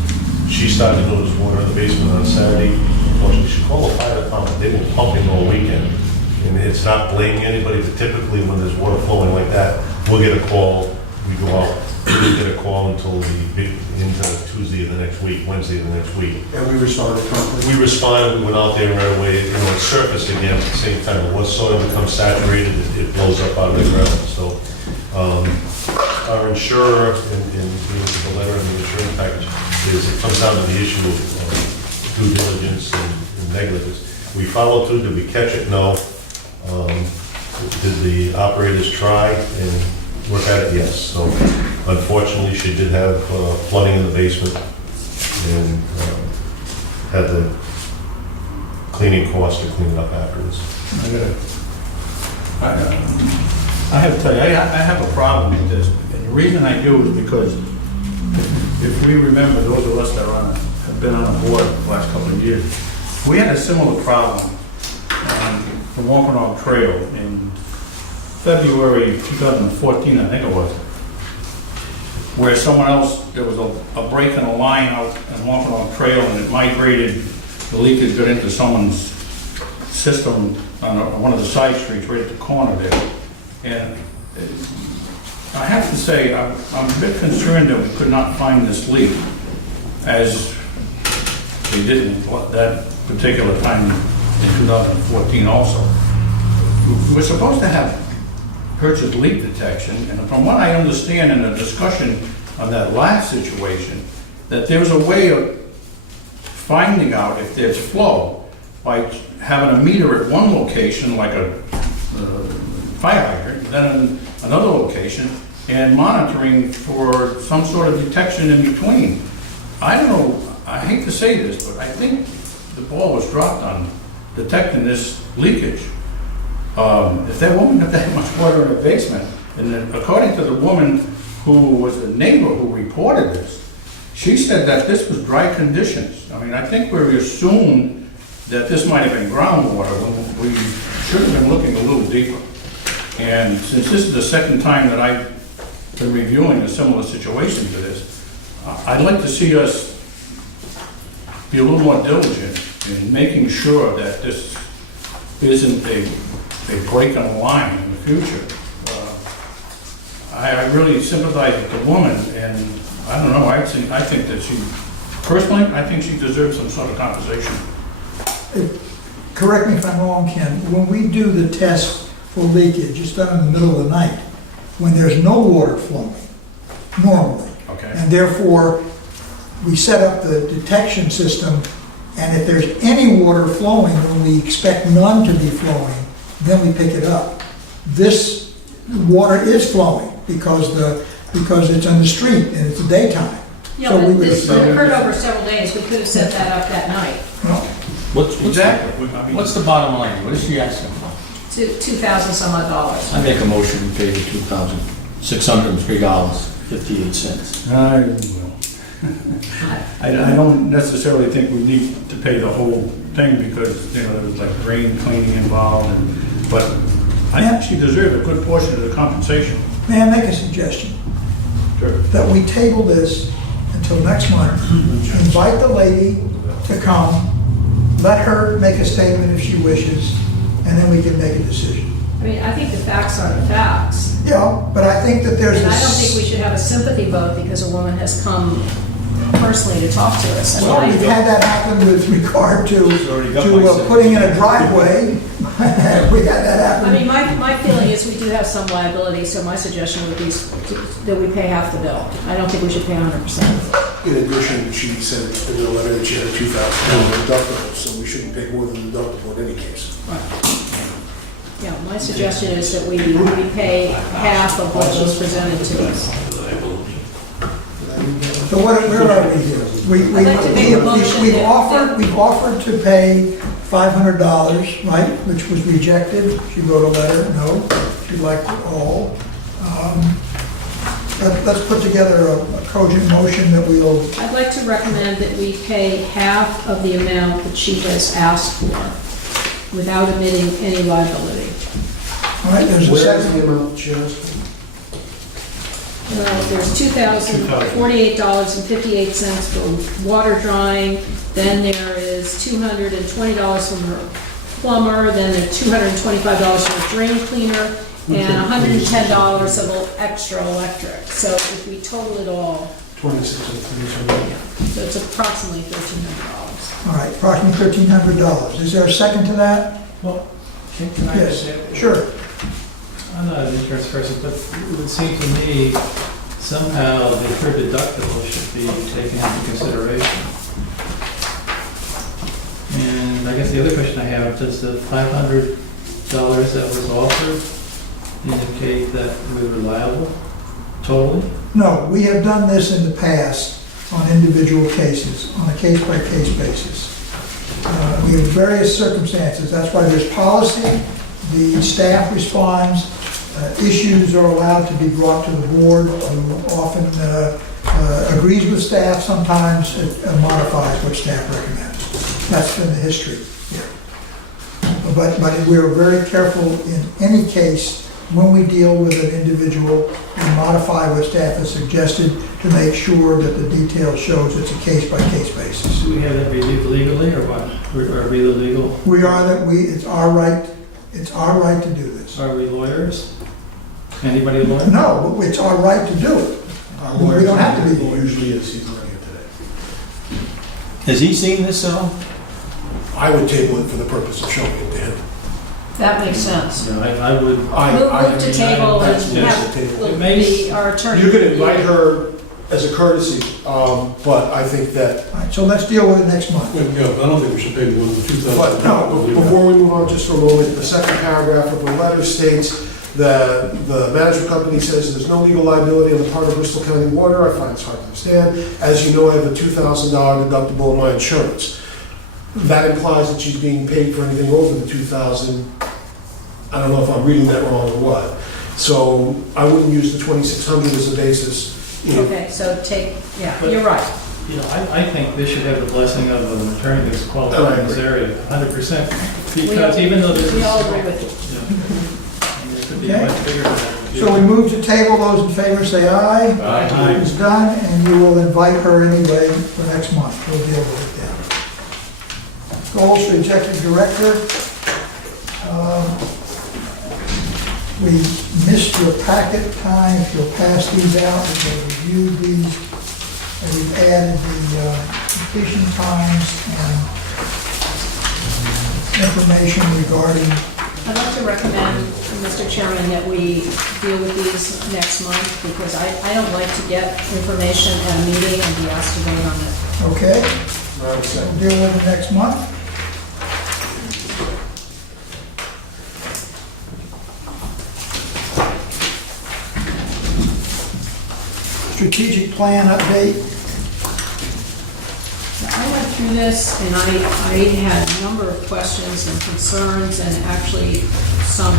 She started to notice water in the basement on Saturday. Well, she called the fire department, they were pumping all weekend. And it's not blaming anybody, but typically when there's water flowing like that, we'll get a call, we go out, we didn't get a call until into Tuesday of the next week, Wednesday of the next week. And we responded promptly? We responded, we went out there right away, it surfaced again at the same time. But once soil becomes saturated, it blows up out of the ground. So our insurer, and the letter in the insurance package, is it comes down to the issue of due diligence and negligence. We followed through, did we catch it? No. Did the operators try and work at it? Yes. So unfortunately, she did have flooding in the basement and had the cleaning cost to clean it up afterwards. I have to tell you, I have a problem with this. And the reason I do is because if we remember, those of us that have been on the board the last couple of years, we had a similar problem. the Wampanoag Trail in February 2014, I think it was, where someone else, there was a break in a line out in Wampanoag Trail, and it migrated, the leakage got into someone's system on one of the side streets right at the corner there. And I have to say, I'm a bit concerned that we could not find this leak as they did in that particular time in 2014 also. We're supposed to have purchased leak detection, and from what I understand in the discussion on that last situation, that there's a way of finding out if there's flow by having a meter at one location, like a fire hydrant, then in another location, and monitoring for some sort of detection in between. I don't know, I hate to say this, but I think the ball was dropped on detecting this leakage. If that woman got that much water in her basement, and then according to the woman who was the neighbor who reported this, she said that this was dry conditions. I mean, I think we assumed that this might have been groundwater when we should have been looking a little deeper. And since this is the second time that I've been reviewing a similar situation to this, I'd like to see us be a little more diligent in making sure that this isn't a break on the line in the future. I really sympathize with the woman, and I don't know, I think that she, personally, I think she deserves some sort of compensation. Correct me if I'm wrong, Ken, when we do the test for leakage, it's done in the middle of the night, when there's no water flowing, normally. Okay. And therefore, we set up the detection system, and if there's any water flowing, when we expect none to be flowing, then we pick it up. This water is flowing because it's on the street and it's the daytime. Yeah, So we but would- this occurred over several days, we could have set that up that night. Well, What's the bottom line? What is she asking for? $2,000 some odd dollars. I make a motion to pay the $2,603.58. I will. I don't necessarily think we need to pay the whole thing because, you know, there was like drain cleaning involved, but I think she deserved a good portion of the compensation. may I make a suggestion? Sure. That we table this until next month, invite the lady to come, let her make a statement if she wishes, and then we can make a decision. I mean, I think the facts are the facts. Yeah, but I think that there's And a... I don't think we should have a sympathy vote because a woman has come personally to talk to us. And Well, I- we've had that happen with regard to already got my sympathy. putting in a driveway. We had that I happen. mean, my feeling is we do have some liability, so my suggestion would be that we pay half the bill. I don't think we should pay 100%. In addition, she said in the letter that she had a $2,000 deductible, so we shouldn't pay more than the deductible in any case. Yeah, my suggestion is that we pay half of what was presented to us. So where are we here? I'd like to make a motion We've that- offered to pay $500, right, which was rejected. She wrote a letter, no, she liked it all. Let's put together a cogent motion that we'll, I'd like to recommend that we pay half of the amount that she has asked for without omitting any liability. all right, there's a second. the amount she asked for? There's $2,048.58 for water drying, then there is $220 from her plumber, then there's $225 from a drain cleaner, and $110 of extra electric. So if we total it all, 26 and 37. so it's approximately $1,300. All right, approximately $1,300. Is there a second to that? Well, can I Yes, just... sure. I'm not an insurance person, but it would seem to me somehow that her deductible should be taken into consideration. And I guess the other question I have, does the $500 that was offered indicate that we're reliable totally? No, we have done this in the past on individual cases, on a case-by-case basis. We have various circumstances, that's why there's policy, the staff responds, issues are allowed to be brought to the board, who often agrees with staff, sometimes it modifies what staff recommends. That's been the history here. But we're very careful in any case, when we deal with an individual, we modify what staff has suggested to make sure that the detail shows it's a case-by-case basis. Do we have that reviewed legally, or what? Are we the legal? It's our right to do this. Are we lawyers? Anybody a lawyer? No, but it's our right to do it. Our We lawyers- don't have to be He lawyers. usually is, he's not here today. Has he seen this at all? I would table it for the purpose of showing it to him. That makes sense. No, I would, Move to table and That's yes, have table. It may- our attorney. You could invite her as a courtesy, but I think that, All right, so let's deal with it next month. Yeah, but I don't think we should pay more than $2,000. but no, before we move on just for a moment, the second paragraph of the letter states that the management company says there's no legal liability on the part of Bristol County Water. I find this hard to understand. As you know, I have a $2,000 deductible in my insurance. That implies that she's being paid for anything over the 2,000. I don't know if I'm reading that wrong or what. So I wouldn't use the 2,600 as a basis. Okay, so you're right. you know, I think they should have the blessing of an attorney who's qualified in this area, 100%. Because even though this is. We all agree with you. And it could be Okay. much bigger than that. So we move to table, those in favor say aye. Aye. It's done, and you will invite her anyway for next month, we'll deal with it then. Goals for executive director. We missed your packet time, if you'll pass these out, we'll review these, and we've added the completion times and information regarding. I'd like to recommend, Mr. Chairman, that we deal with these next month, because I don't like to get information at a meeting and be asked to vote on it. Okay, we'll deal with it next month. Strategic plan update. I went through this, and I had a number of questions and concerns, and actually some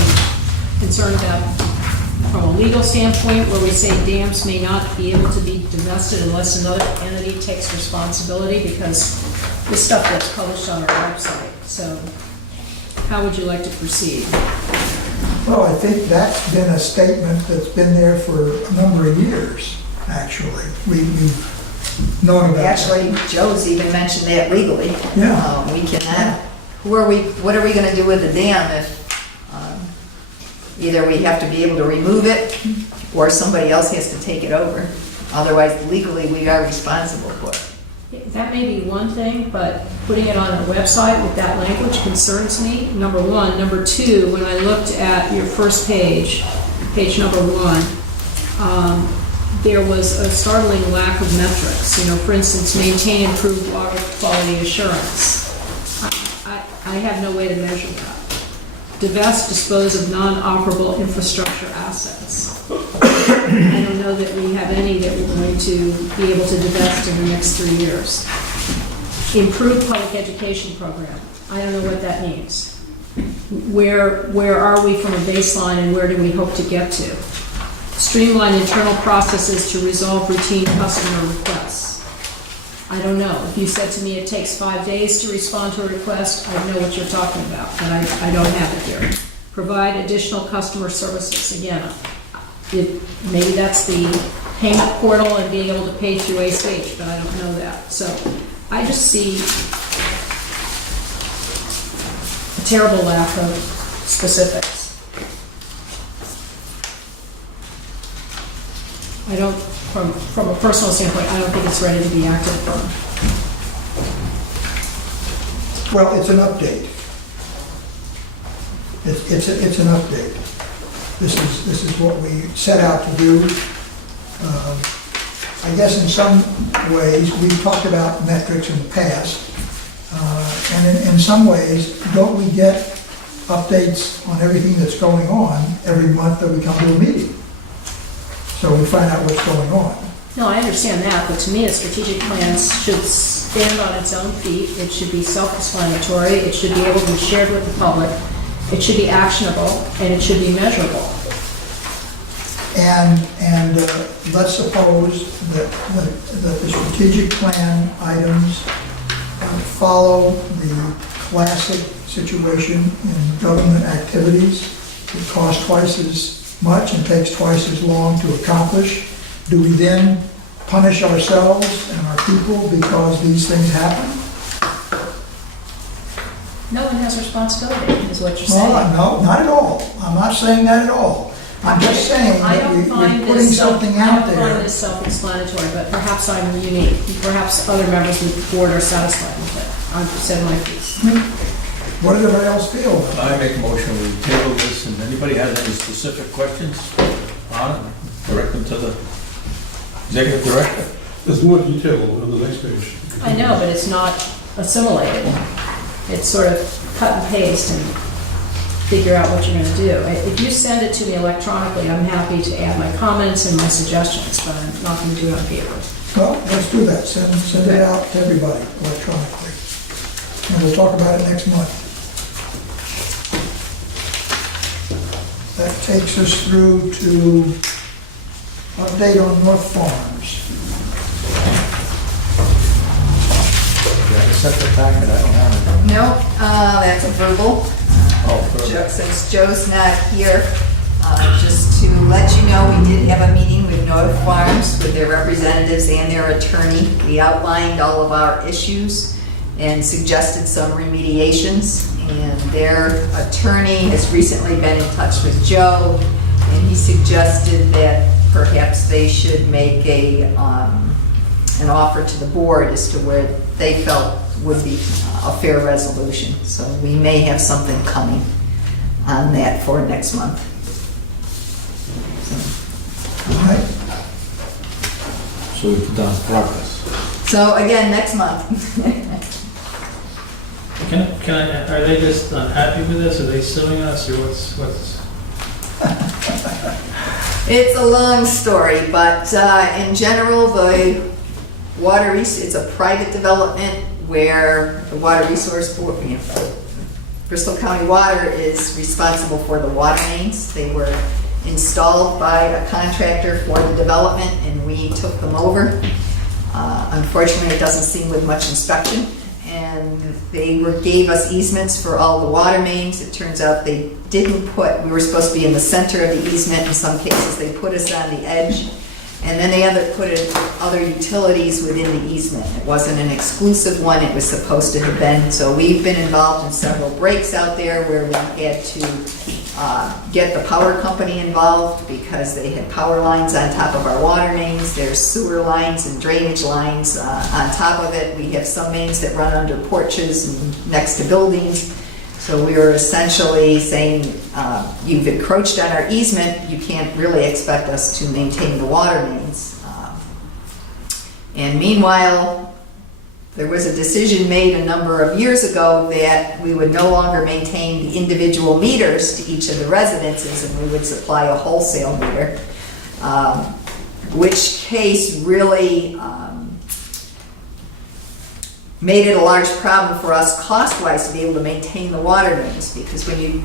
concern about, from a legal standpoint, where we say dams may not be able to be divested unless another entity takes responsibility, because this stuff gets published on our website. So how would you like to proceed? Well, I think that's been a statement that's been there for a number of years, actually. We've known about that. Actually, Joe's even mentioned that legally. Yeah. We cannot, what are we gonna do with the dam if, either we have to be able to remove it, or somebody else has to take it over. Otherwise, legally, we are responsible for it. That may be one thing, but putting it on a website with that language concerns me, number one. Number two, when I looked at your first page, page number 1, there was a startling lack of metrics. You know, for instance, maintain improved water quality assurance. I have no way to measure that. Divest, dispose of non-operable infrastructure assets. I don't know that we have any that we're going to be able to divest in the next 3 years. Improved public education program. I don't know what that means. Where are we from a baseline, and where do we hope to get to? Streamline internal processes to resolve routine customer requests. I don't know. If you said to me it takes 5 days to respond to a request, I know what you're talking about, but I don't have it here. Provide additional customer services. Again, maybe that's the payment portal and being able to pay through ACH, but I don't know that. So I just see a terrible lack of specifics. I don't, from a personal standpoint, I don't think it's ready to be acted upon. Well, it's an update. It's an update. This is what we set out to do. I guess in some ways, we've talked about metrics in the past, and in some ways, don't we get updates on everything that's going on every month that we come to a meeting? So we find out what's going on. No, I understand that, but to me, a strategic plan should stand on its own feet. It should be self-explanatory. It should be able to be shared with the public. It should be actionable, and it should be measurable. And let's suppose that the strategic plan items follow the classic situation in government activities. It costs twice as much and takes twice as long to accomplish. Do we then punish ourselves and our people because these things happen? No one has responsibility, is what you're Well, saying. no, not at all. I'm not saying that at all. I'm just saying I that don't find we're putting this, something I out don't find there. this self-explanatory, but perhaps I'm unique. Perhaps other members of the board are satisfied with it. I've said my piece. What does everybody else feel? I make a motion, we table this, and anybody has any specific questions on it, direct them to the executive director. There's more detail on the next page. I know, but it's not assimilated. It's sort of cut and paste and figure out what you're gonna do. If you send it to me electronically, I'm happy to add my comments and my suggestions, but I'm not gonna do it on paper. Well, let's do that. Send it out to everybody electronically. And we'll talk about it next month. That takes us through to update on North Farms. You have a separate packet, I don't have it. Nope, that's a verbal. Since Joe's not here, just to let you know, we did have a meeting with North Farms with their representatives and their attorney. We outlined all of our issues and suggested some remediations. And their attorney has recently been in touch with Joe, and he suggested that perhaps they should make an offer to the board as to where they felt would be a fair resolution. So we may have something coming on that for next month. All right? So we put down progress. So again, next month. Can I, are they just unhappy with this? Are they suing us or what's? It's a long story, but in general, the water, it's a private development where the Water Resource Board, Bristol County Water is responsible for the water mains. They were installed by a contractor for the development, and we took them over. Unfortunately, it doesn't seem with much inspection. And they gave us easements for all the water mains. It turns out they didn't we were supposed to be in the center of the easement. In some cases, they put us on the edge. And then they put in other utilities within the easement. It wasn't an exclusive one, it was supposed to have been. So we've been involved in several breaks out there where we had to get the power company involved because they had power lines on top of our water mains. There's sewer lines and drainage lines on top of it. We have some mains that run under porches and next to buildings. So we were essentially saying, you've encroached on our easement, you can't really expect us to maintain the water mains. And meanwhile, there was a decision made a number of years ago that we would no longer maintain the individual meters to each of the residences, and we would supply a wholesale meter, which case really made it a large problem for us cost-wise to be able to maintain the water mains, because when you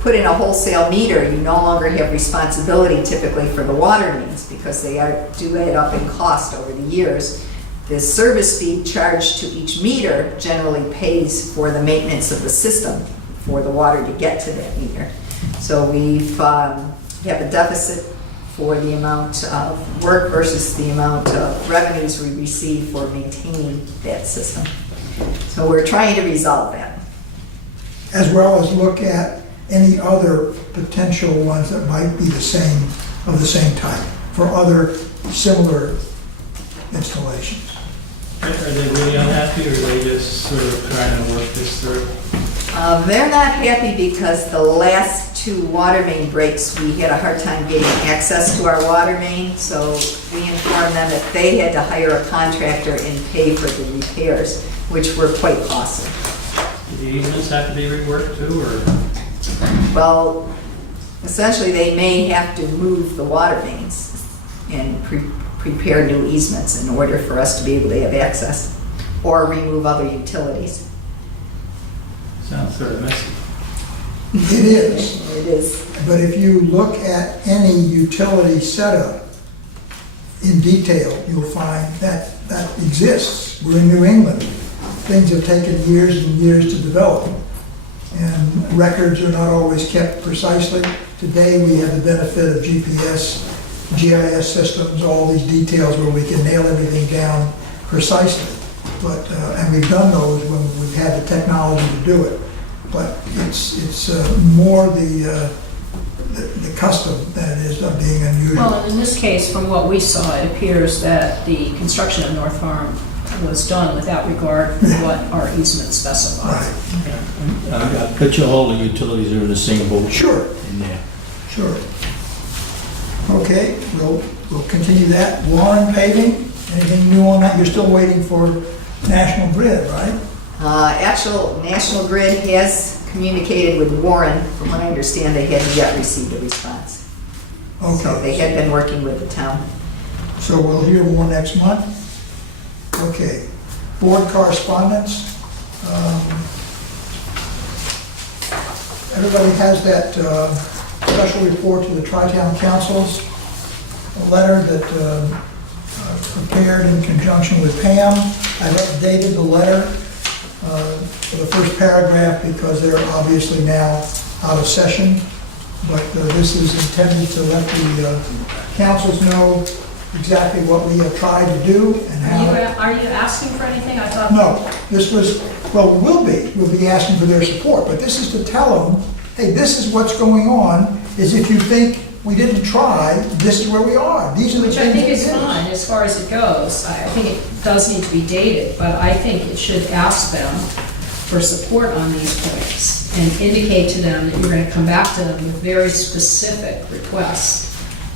put in a wholesale meter, you no longer have responsibility typically for the water mains because they do add up in cost over the years. The service fee charged to each meter generally pays for the maintenance of the system for the water to get to that meter. So we have a deficit for the amount of work versus the amount of revenues we receive for maintaining that system. So we're trying to resolve that. As well as look at any other potential ones that might be of the same type for other similar installations. Are they really unhappy or are they just sort of trying to work this through? They're not happy because the last two water main breaks, we had a hard time getting access to our water main, so we informed them that they had to hire a contractor and pay for the repairs, which were quite costly. Do the easements have to be reworked too, or? Well, essentially, they may have to move the water mains and prepare new easements in order for us to be able to have access, or remove other utilities. Sounds sort of messy. It is. It is. But if you look at any utility setup in detail, you'll find that exists. We're in New England. things have taken years and years to develop. And records are not always kept precisely. Today, we have the benefit of GPS, GIS systems, all these details where we can nail everything down precisely. But, and we've done those when we've had the technology to do it. But it's more the custom than it is of being unusual. Well, in this case, from what we saw, it appears that the construction of North Farm was done without regard for what our easement specifies. Right. I bet you all the utilities are in the same boat. Sure, In there. sure. Okay, we'll continue that. Warren paving, anything new on that? You're still waiting for National Grid, right? Actual National Grid has communicated with Warren. From what I understand, they hadn't yet received a response. So they Okay, had been working with the town. so we'll hear more next month? Okay. Board correspondence. Everybody has that special report to the Tri-Town Councils, a letter that prepared in conjunction with Pam. I've updated the letter for the first paragraph because they're obviously now out of session. But this is intended to let the councils know exactly what we have tried to do and how. Are you asking for anything? I thought. No, this was, well, we'll be asking for their support, but this is to tell them, hey, this is what's going on, is if you think we didn't try, this is where we are. These are the Which things I think we is did. fine as far as it goes. I think it does need to be dated, but I think it should ask them for support on these points and indicate to them that you're going to come back to them with very specific requests.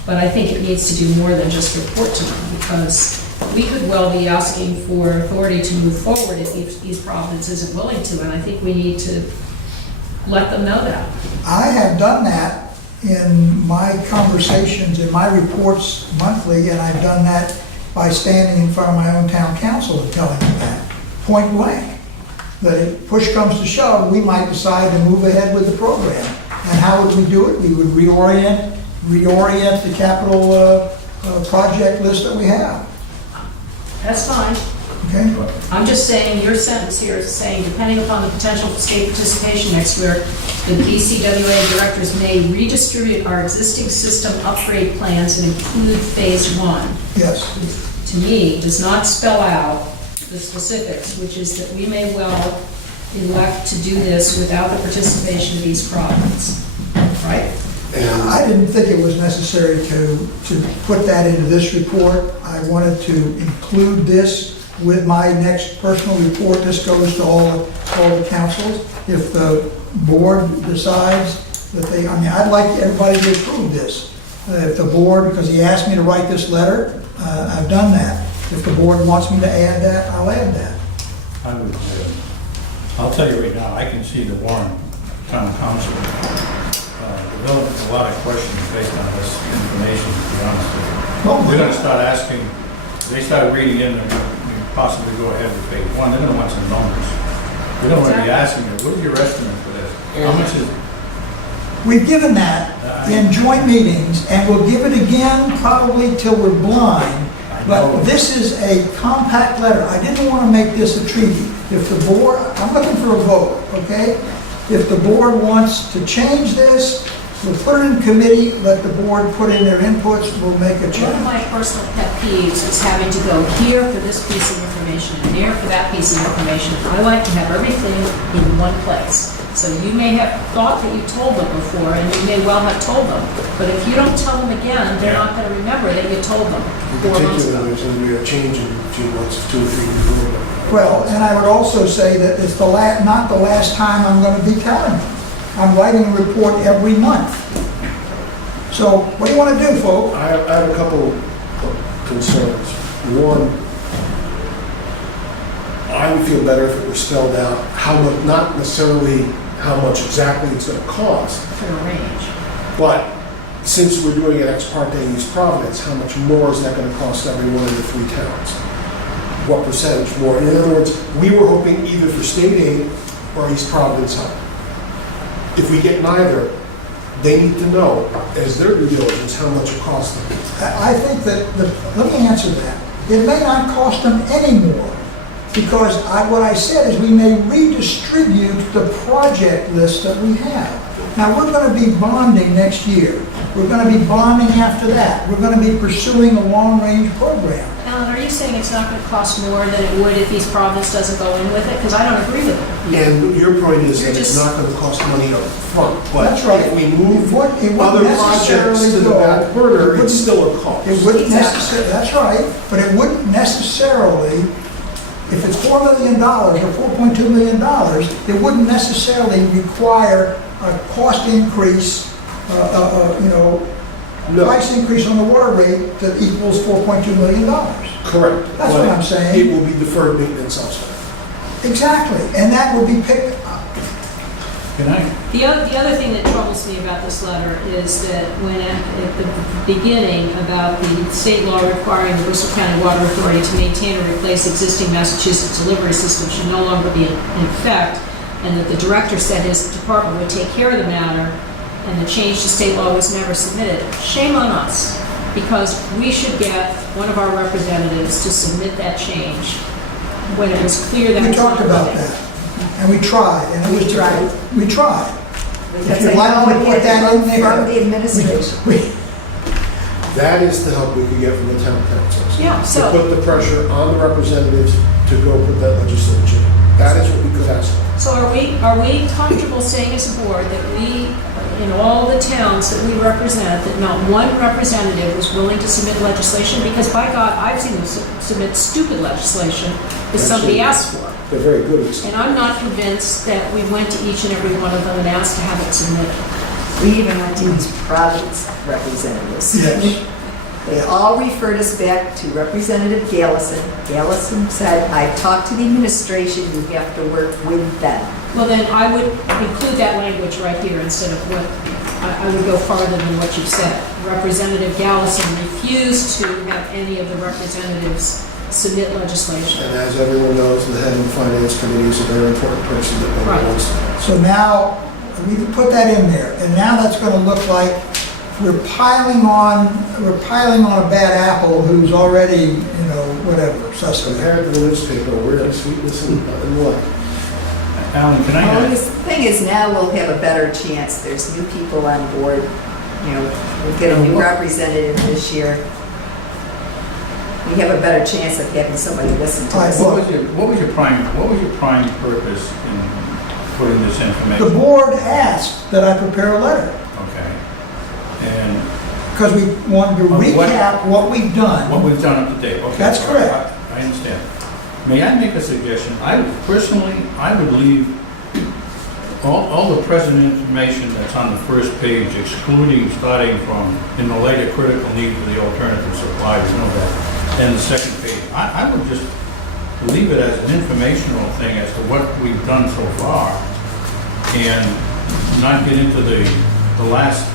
But I think it needs to do more than just report to them, because we could well be asking for authority to move forward if East Providence isn't willing to, and I think we need to let them know that. I have done that in my conversations, in my reports monthly, and I've done that by standing in front of my own town council and telling them that, point blank. That if push comes to shove, we might decide to move ahead with the program. And how would we do it? We would reorient the capital project list that we have, That's fine. okay? I'm just saying, your sentence here is saying, depending upon the potential for state participation next year, the PCWA directors may redistribute our existing system upgrade plans and include phase one. Yes. To me, does not spell out the specifics, which is that we may well elect to do this without the participation of East Providence, right? I didn't think it was necessary to put that into this report. I wanted to include this with my next personal report. This goes to all the councils. If the board decides that they, I mean, I'd like everybody to approve this. If the board, because he asked me to write this letter, I've done that. If the board wants me to add that, I'll add that. I would, I'll tell you right now, I can see the Warren Town Council developing a lot of questions based on this information, to be honest with you. They're gonna start asking, they start reading in and possibly go ahead with phase one, they're gonna want some numbers. They're gonna be asking you, what is your estimate for this? How much is, We've given that in joint meetings, and we'll give it again probably till we're blind. But this is a compact letter. I didn't want to make this a treaty. If the board, I'm looking for a vote, okay? If the board wants to change this, we'll put it in committee, let the board put in their inputs, we'll make a One of change. my personal pet peeves is having to go here for this piece of information and there for that piece of information. I like to have everything in one place. So you may have thought that you told them before, and you may well have told them, but if you don't tell them again, they're not going to remember that you told them In 4 months particular, ago. there's going to be a change in a few months, 2 or 3 before. Well, and I would also say that it's not the last time I'm going to be telling you. I'm writing a report every month. So what do you want to do, folks? I have a couple of concerns. One, I would feel better if it was spelled out how much, not necessarily how much exactly it's going to cost, For a range. but since we're doing it ex parte East Providence, how much more is that going to cost every one of the 3 towns? What percentage more? In other words, we were hoping either for state aid or East Providence help. If we get neither, they need to know, as their due diligence, how much it costs them. I think that, let me answer that. It may not cost them any more because what I said is we may redistribute the project list that we have. Now, we're going to be bonding next year. We're going to be bonding after that. We're going to be pursuing a long-range program. Alan, are you saying it's not going to cost more than it would if East Providence doesn't go in with it? Because I don't agree with it. And your point is You're that it's just- not gonna cost money up front, but That's right. if we move It wouldn't other necessarily projects to the go- back burner, it wouldn't- it's still a cost. It wouldn't Exactly. necessarily, that's right, but it wouldn't necessarily, if it's $4 million or $4.2 million, it wouldn't necessarily require a cost increase, No, price increase on the water rate that equals $4.2 million. correct. That's what I'm saying. It will be deferred maintenance elsewhere. Exactly, and that would be picked up. Can I? The other thing that troubles me about this letter is that when at the beginning about the state law requiring the Bristol County Water Authority to maintain or replace existing Massachusetts delivery system should no longer be in effect, and that the director said his department would take care of the matter, and the change to state law was never submitted. Shame on us, because we should get one of our representatives to submit that change when it was clear that We was talked not about happening. that, and we tried, and it was. We tried. We tried. Because you'd I like know me to we put had that to in go there. from the administration. That is the help we could get from the town councils. Yeah, To so, put the pressure on the representatives to go put that legislation. That is what we could ask for. so are we comfortable saying as a board that we, in all the towns that we represent, that not one representative was willing to submit legislation? Because by God, I've seen them submit stupid legislation that somebody asked for. They're very good at And I'm not convinced that we went to each and every one of them and asked to have it submitted. We even went to East Providence representatives. Yes. They all referred us back to Representative Gallison. Gallison said, "I've talked to the administration, you have to work with them." Well, then I would include that language right here instead of what, I would go farther than what you've said. Representative Gallison refused to have any of the representatives submit legislation. And as everyone knows, the head of the finance committee is a very important person that Right. nobody wants to. So now, we can put that in there, and now that's gonna look like we're piling on a bad apple who's already, whatever, suspect. Compared to the newspaper, we're in sweetness and light. Alan, can I? Well, the thing is, now we'll have a better chance. There's new people on board. We'll get a new representative this year. We have a better chance of having somebody listen to us. What was your prime purpose in putting this information? The board asked that I prepare a letter, Okay. And because we wanted to Of what? recap what we've done. what we've done up to date, okay. That's correct. I understand. May I make a suggestion? I would leave all the present information that's on the first page, excluding starting from in the later critical need for the alternative supply, you know that, and the second page. I would just leave it as an informational thing as to what we've done so far, and not get into the last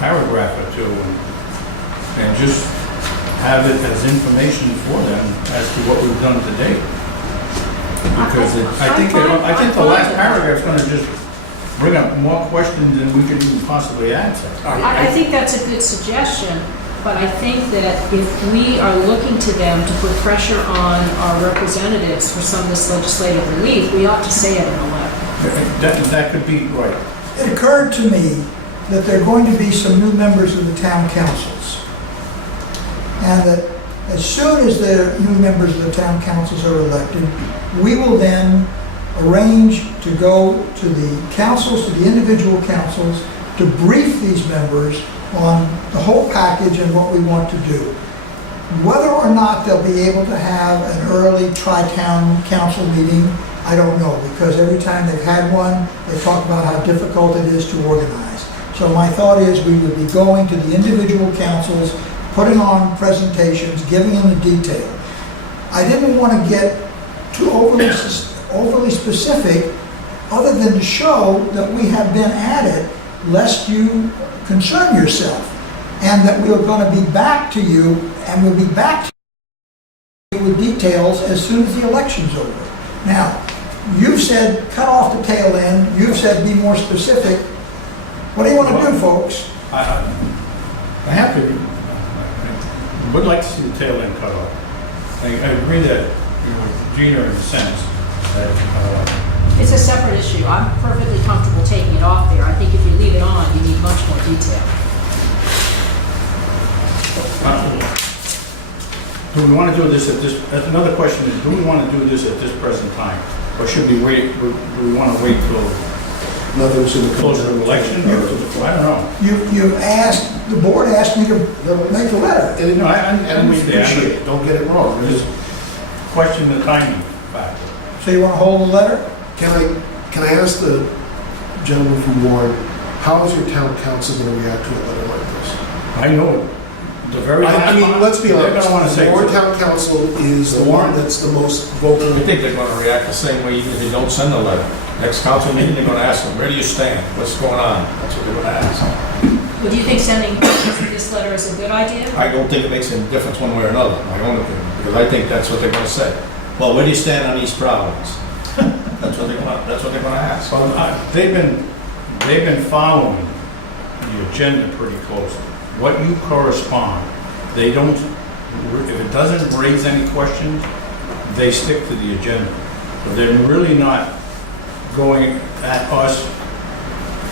paragraph or two, and just have it as information for them as to what we've done to date. Because I think the last paragraph is gonna just bring up more questions than we could even possibly answer. I think that's a good suggestion, but I think that if we are looking to them to put pressure on our representatives for some of this legislative relief, we ought to say it in a letter. That could be right. It occurred to me that there are going to be some new members of the town councils. And that as soon as the new members of the town councils are elected, we will then arrange to go to the councils, to the individual councils, to brief these members on the whole package and what we want to do. Whether or not they'll be able to have an early tri-town council meeting, I don't know, because every time they've had one, they talk about how difficult it is to organize. So my thought is we would be going to the individual councils, putting on presentations, giving them the detail. I didn't want to get too overly specific, other than to show that we have been at it, lest you concern yourself, and that we are going to be back to you, and we'll be back to you with details as soon as the election's over. Now, you've said cut off the tail end, you've said be more specific. What do you want to do, folks? I have to, I would like to see the tail end cut off. I agree that Gina in a sense that, It's a separate issue. I'm perfectly comfortable taking it off there. I think if you leave it on, you need much more detail. do we want to do this at this, another question is, do we want to do this at this present time? Or should we wait, do we want to wait till Nothing's in the closer to the election, or, I don't know. You asked, the board asked me to make the letter. No, I And we understand. appreciate it, don't get it wrong. Just question the timing factor. So you want to hold the letter? Can I ask the gentleman from Warren, how is your town council going to react to a letter like this? I know the very last I mean, let's be They're gonna wanna honest, say the Warren something. Town Council is the one that's the most vocal. I think they're gonna react the same way even if they don't send a letter. Next council meeting, they're gonna ask them, where do you stand? What's going on? That's what they're gonna ask. But do you think sending this letter is a good idea? I don't think it makes any difference one way or another, my own opinion, because I think that's what they're gonna say. Well, where do you stand on these problems? That's what they're gonna ask. They've been following the agenda pretty closely. What you correspond, they don't, if it doesn't raise any questions, they stick to the agenda. So they're really not going at us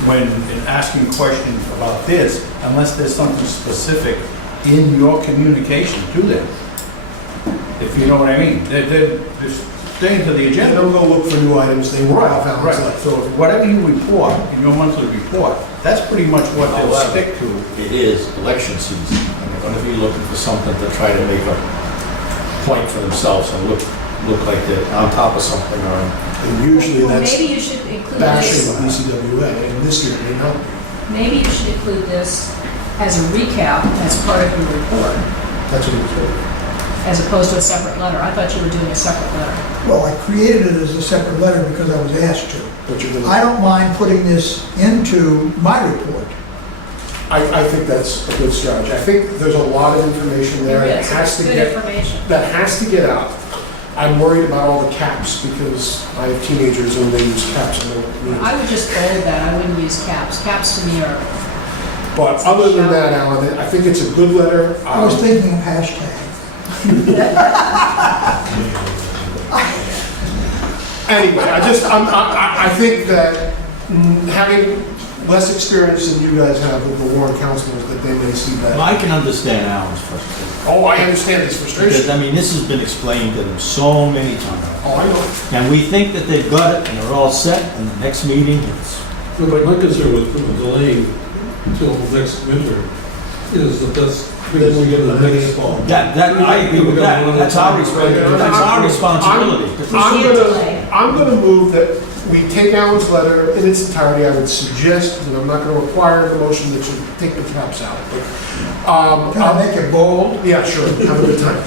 when asking questions about this unless there's something specific in your communication to them. If you know what I mean. They're staying to the They agenda. don't go look for new items, they work off Alan's Right, letter. so whatever you report in your monthly report, that's pretty much what they'll However, stick to. It is election season, and they're gonna be looking for something to try to make a point for themselves and look like they're on top of something or. And usually Well, that's maybe you should include bashing this, the BCWA, and this year it may not be. maybe you should include this as a recap as part of your report, That's what it's for. as opposed to a separate letter. I thought you were doing a separate letter. Well, I created it as a separate letter because I was asked to. But you're gonna, I don't mind putting this into my report. I think that's a good strategy. I think there's a lot of information there that It's has to good get, information. that has to get out. I'm worried about all the caps because I have teenagers and they use caps and don't need. I would just bold that. I wouldn't use caps. Caps to me are, But other than that, Alan, I think it's a good letter. I was thinking of hashtag. Anyway, I think that having less experience than you guys have with the Warren councilors, that they may see Well, that. I can understand Alan's frustration. Oh, I understand his Because, frustration. I mean, this has been explained to them so many times. Oh, I know. And we think that they've got it and they're all set, and the next meeting, it's, But my concern with delaying until next winter is that that's, because we get the next fall. I agree with that. That's our responsibility. I'm gonna move that we take Alan's letter in its entirety. I would suggest, and I'm not gonna require the motion that you take the caps out. But, Can I make it bold? yeah, sure, have a good time.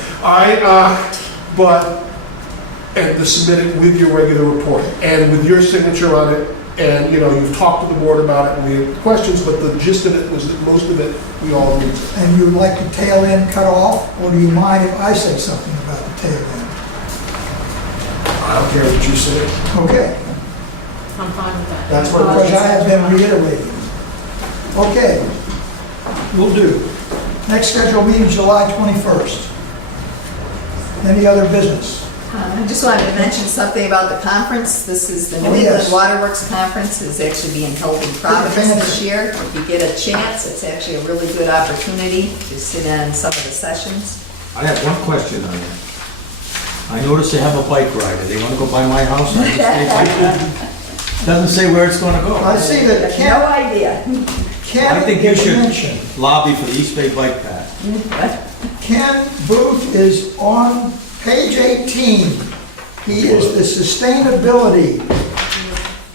And to submit it with your regular report, and with your signature on it, and, you know, you've talked to the board about it, and we had questions, but the gist of it was that most of it, we all agreed to. And you would like the tail end cut off, or do you mind if I say something about the tail end? I don't care what you say. Okay, I'm fine with that. That's my because I have been reiterating. Okay, will do. Next scheduled meeting, July 21st. Any other business? I just wanted to mention something about the conference. This is the New Oh, England yes. Waterworks Conference. It's actually being held in Providence this year. If you get a chance, it's actually a really good opportunity to sit in some of the sessions. I have one question on that. I noticed they have a bike ride. Do they want to go by my house? I just say bike. Doesn't say where it's going to go. I see that No Ken, idea. I think you Ken should mentioned. lobby for the East Bay Bike Path. Ken Booth is on page 18. He is the sustainability.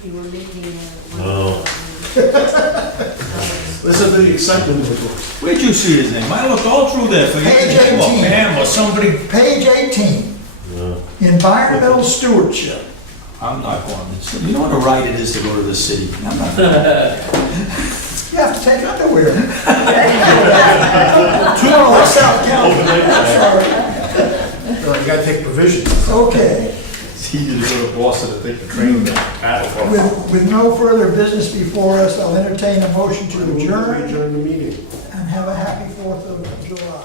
You were making No. Listen to the excitement of it. Where'd you see his name? I looked all through there for Page his name, 18. Pam or somebody. Page 18, No. environmental stewardship. I'm not going. You know what a ride it is to go to the city? I'm not. You have to take underwear. Tomorrow, South County. Sorry. You gotta take provisions. Okay, It's easy to go to Boston to take the train down. with no further business before us, I'll entertain a motion to adjourn Adjourn the meeting. and have a happy 4th of July.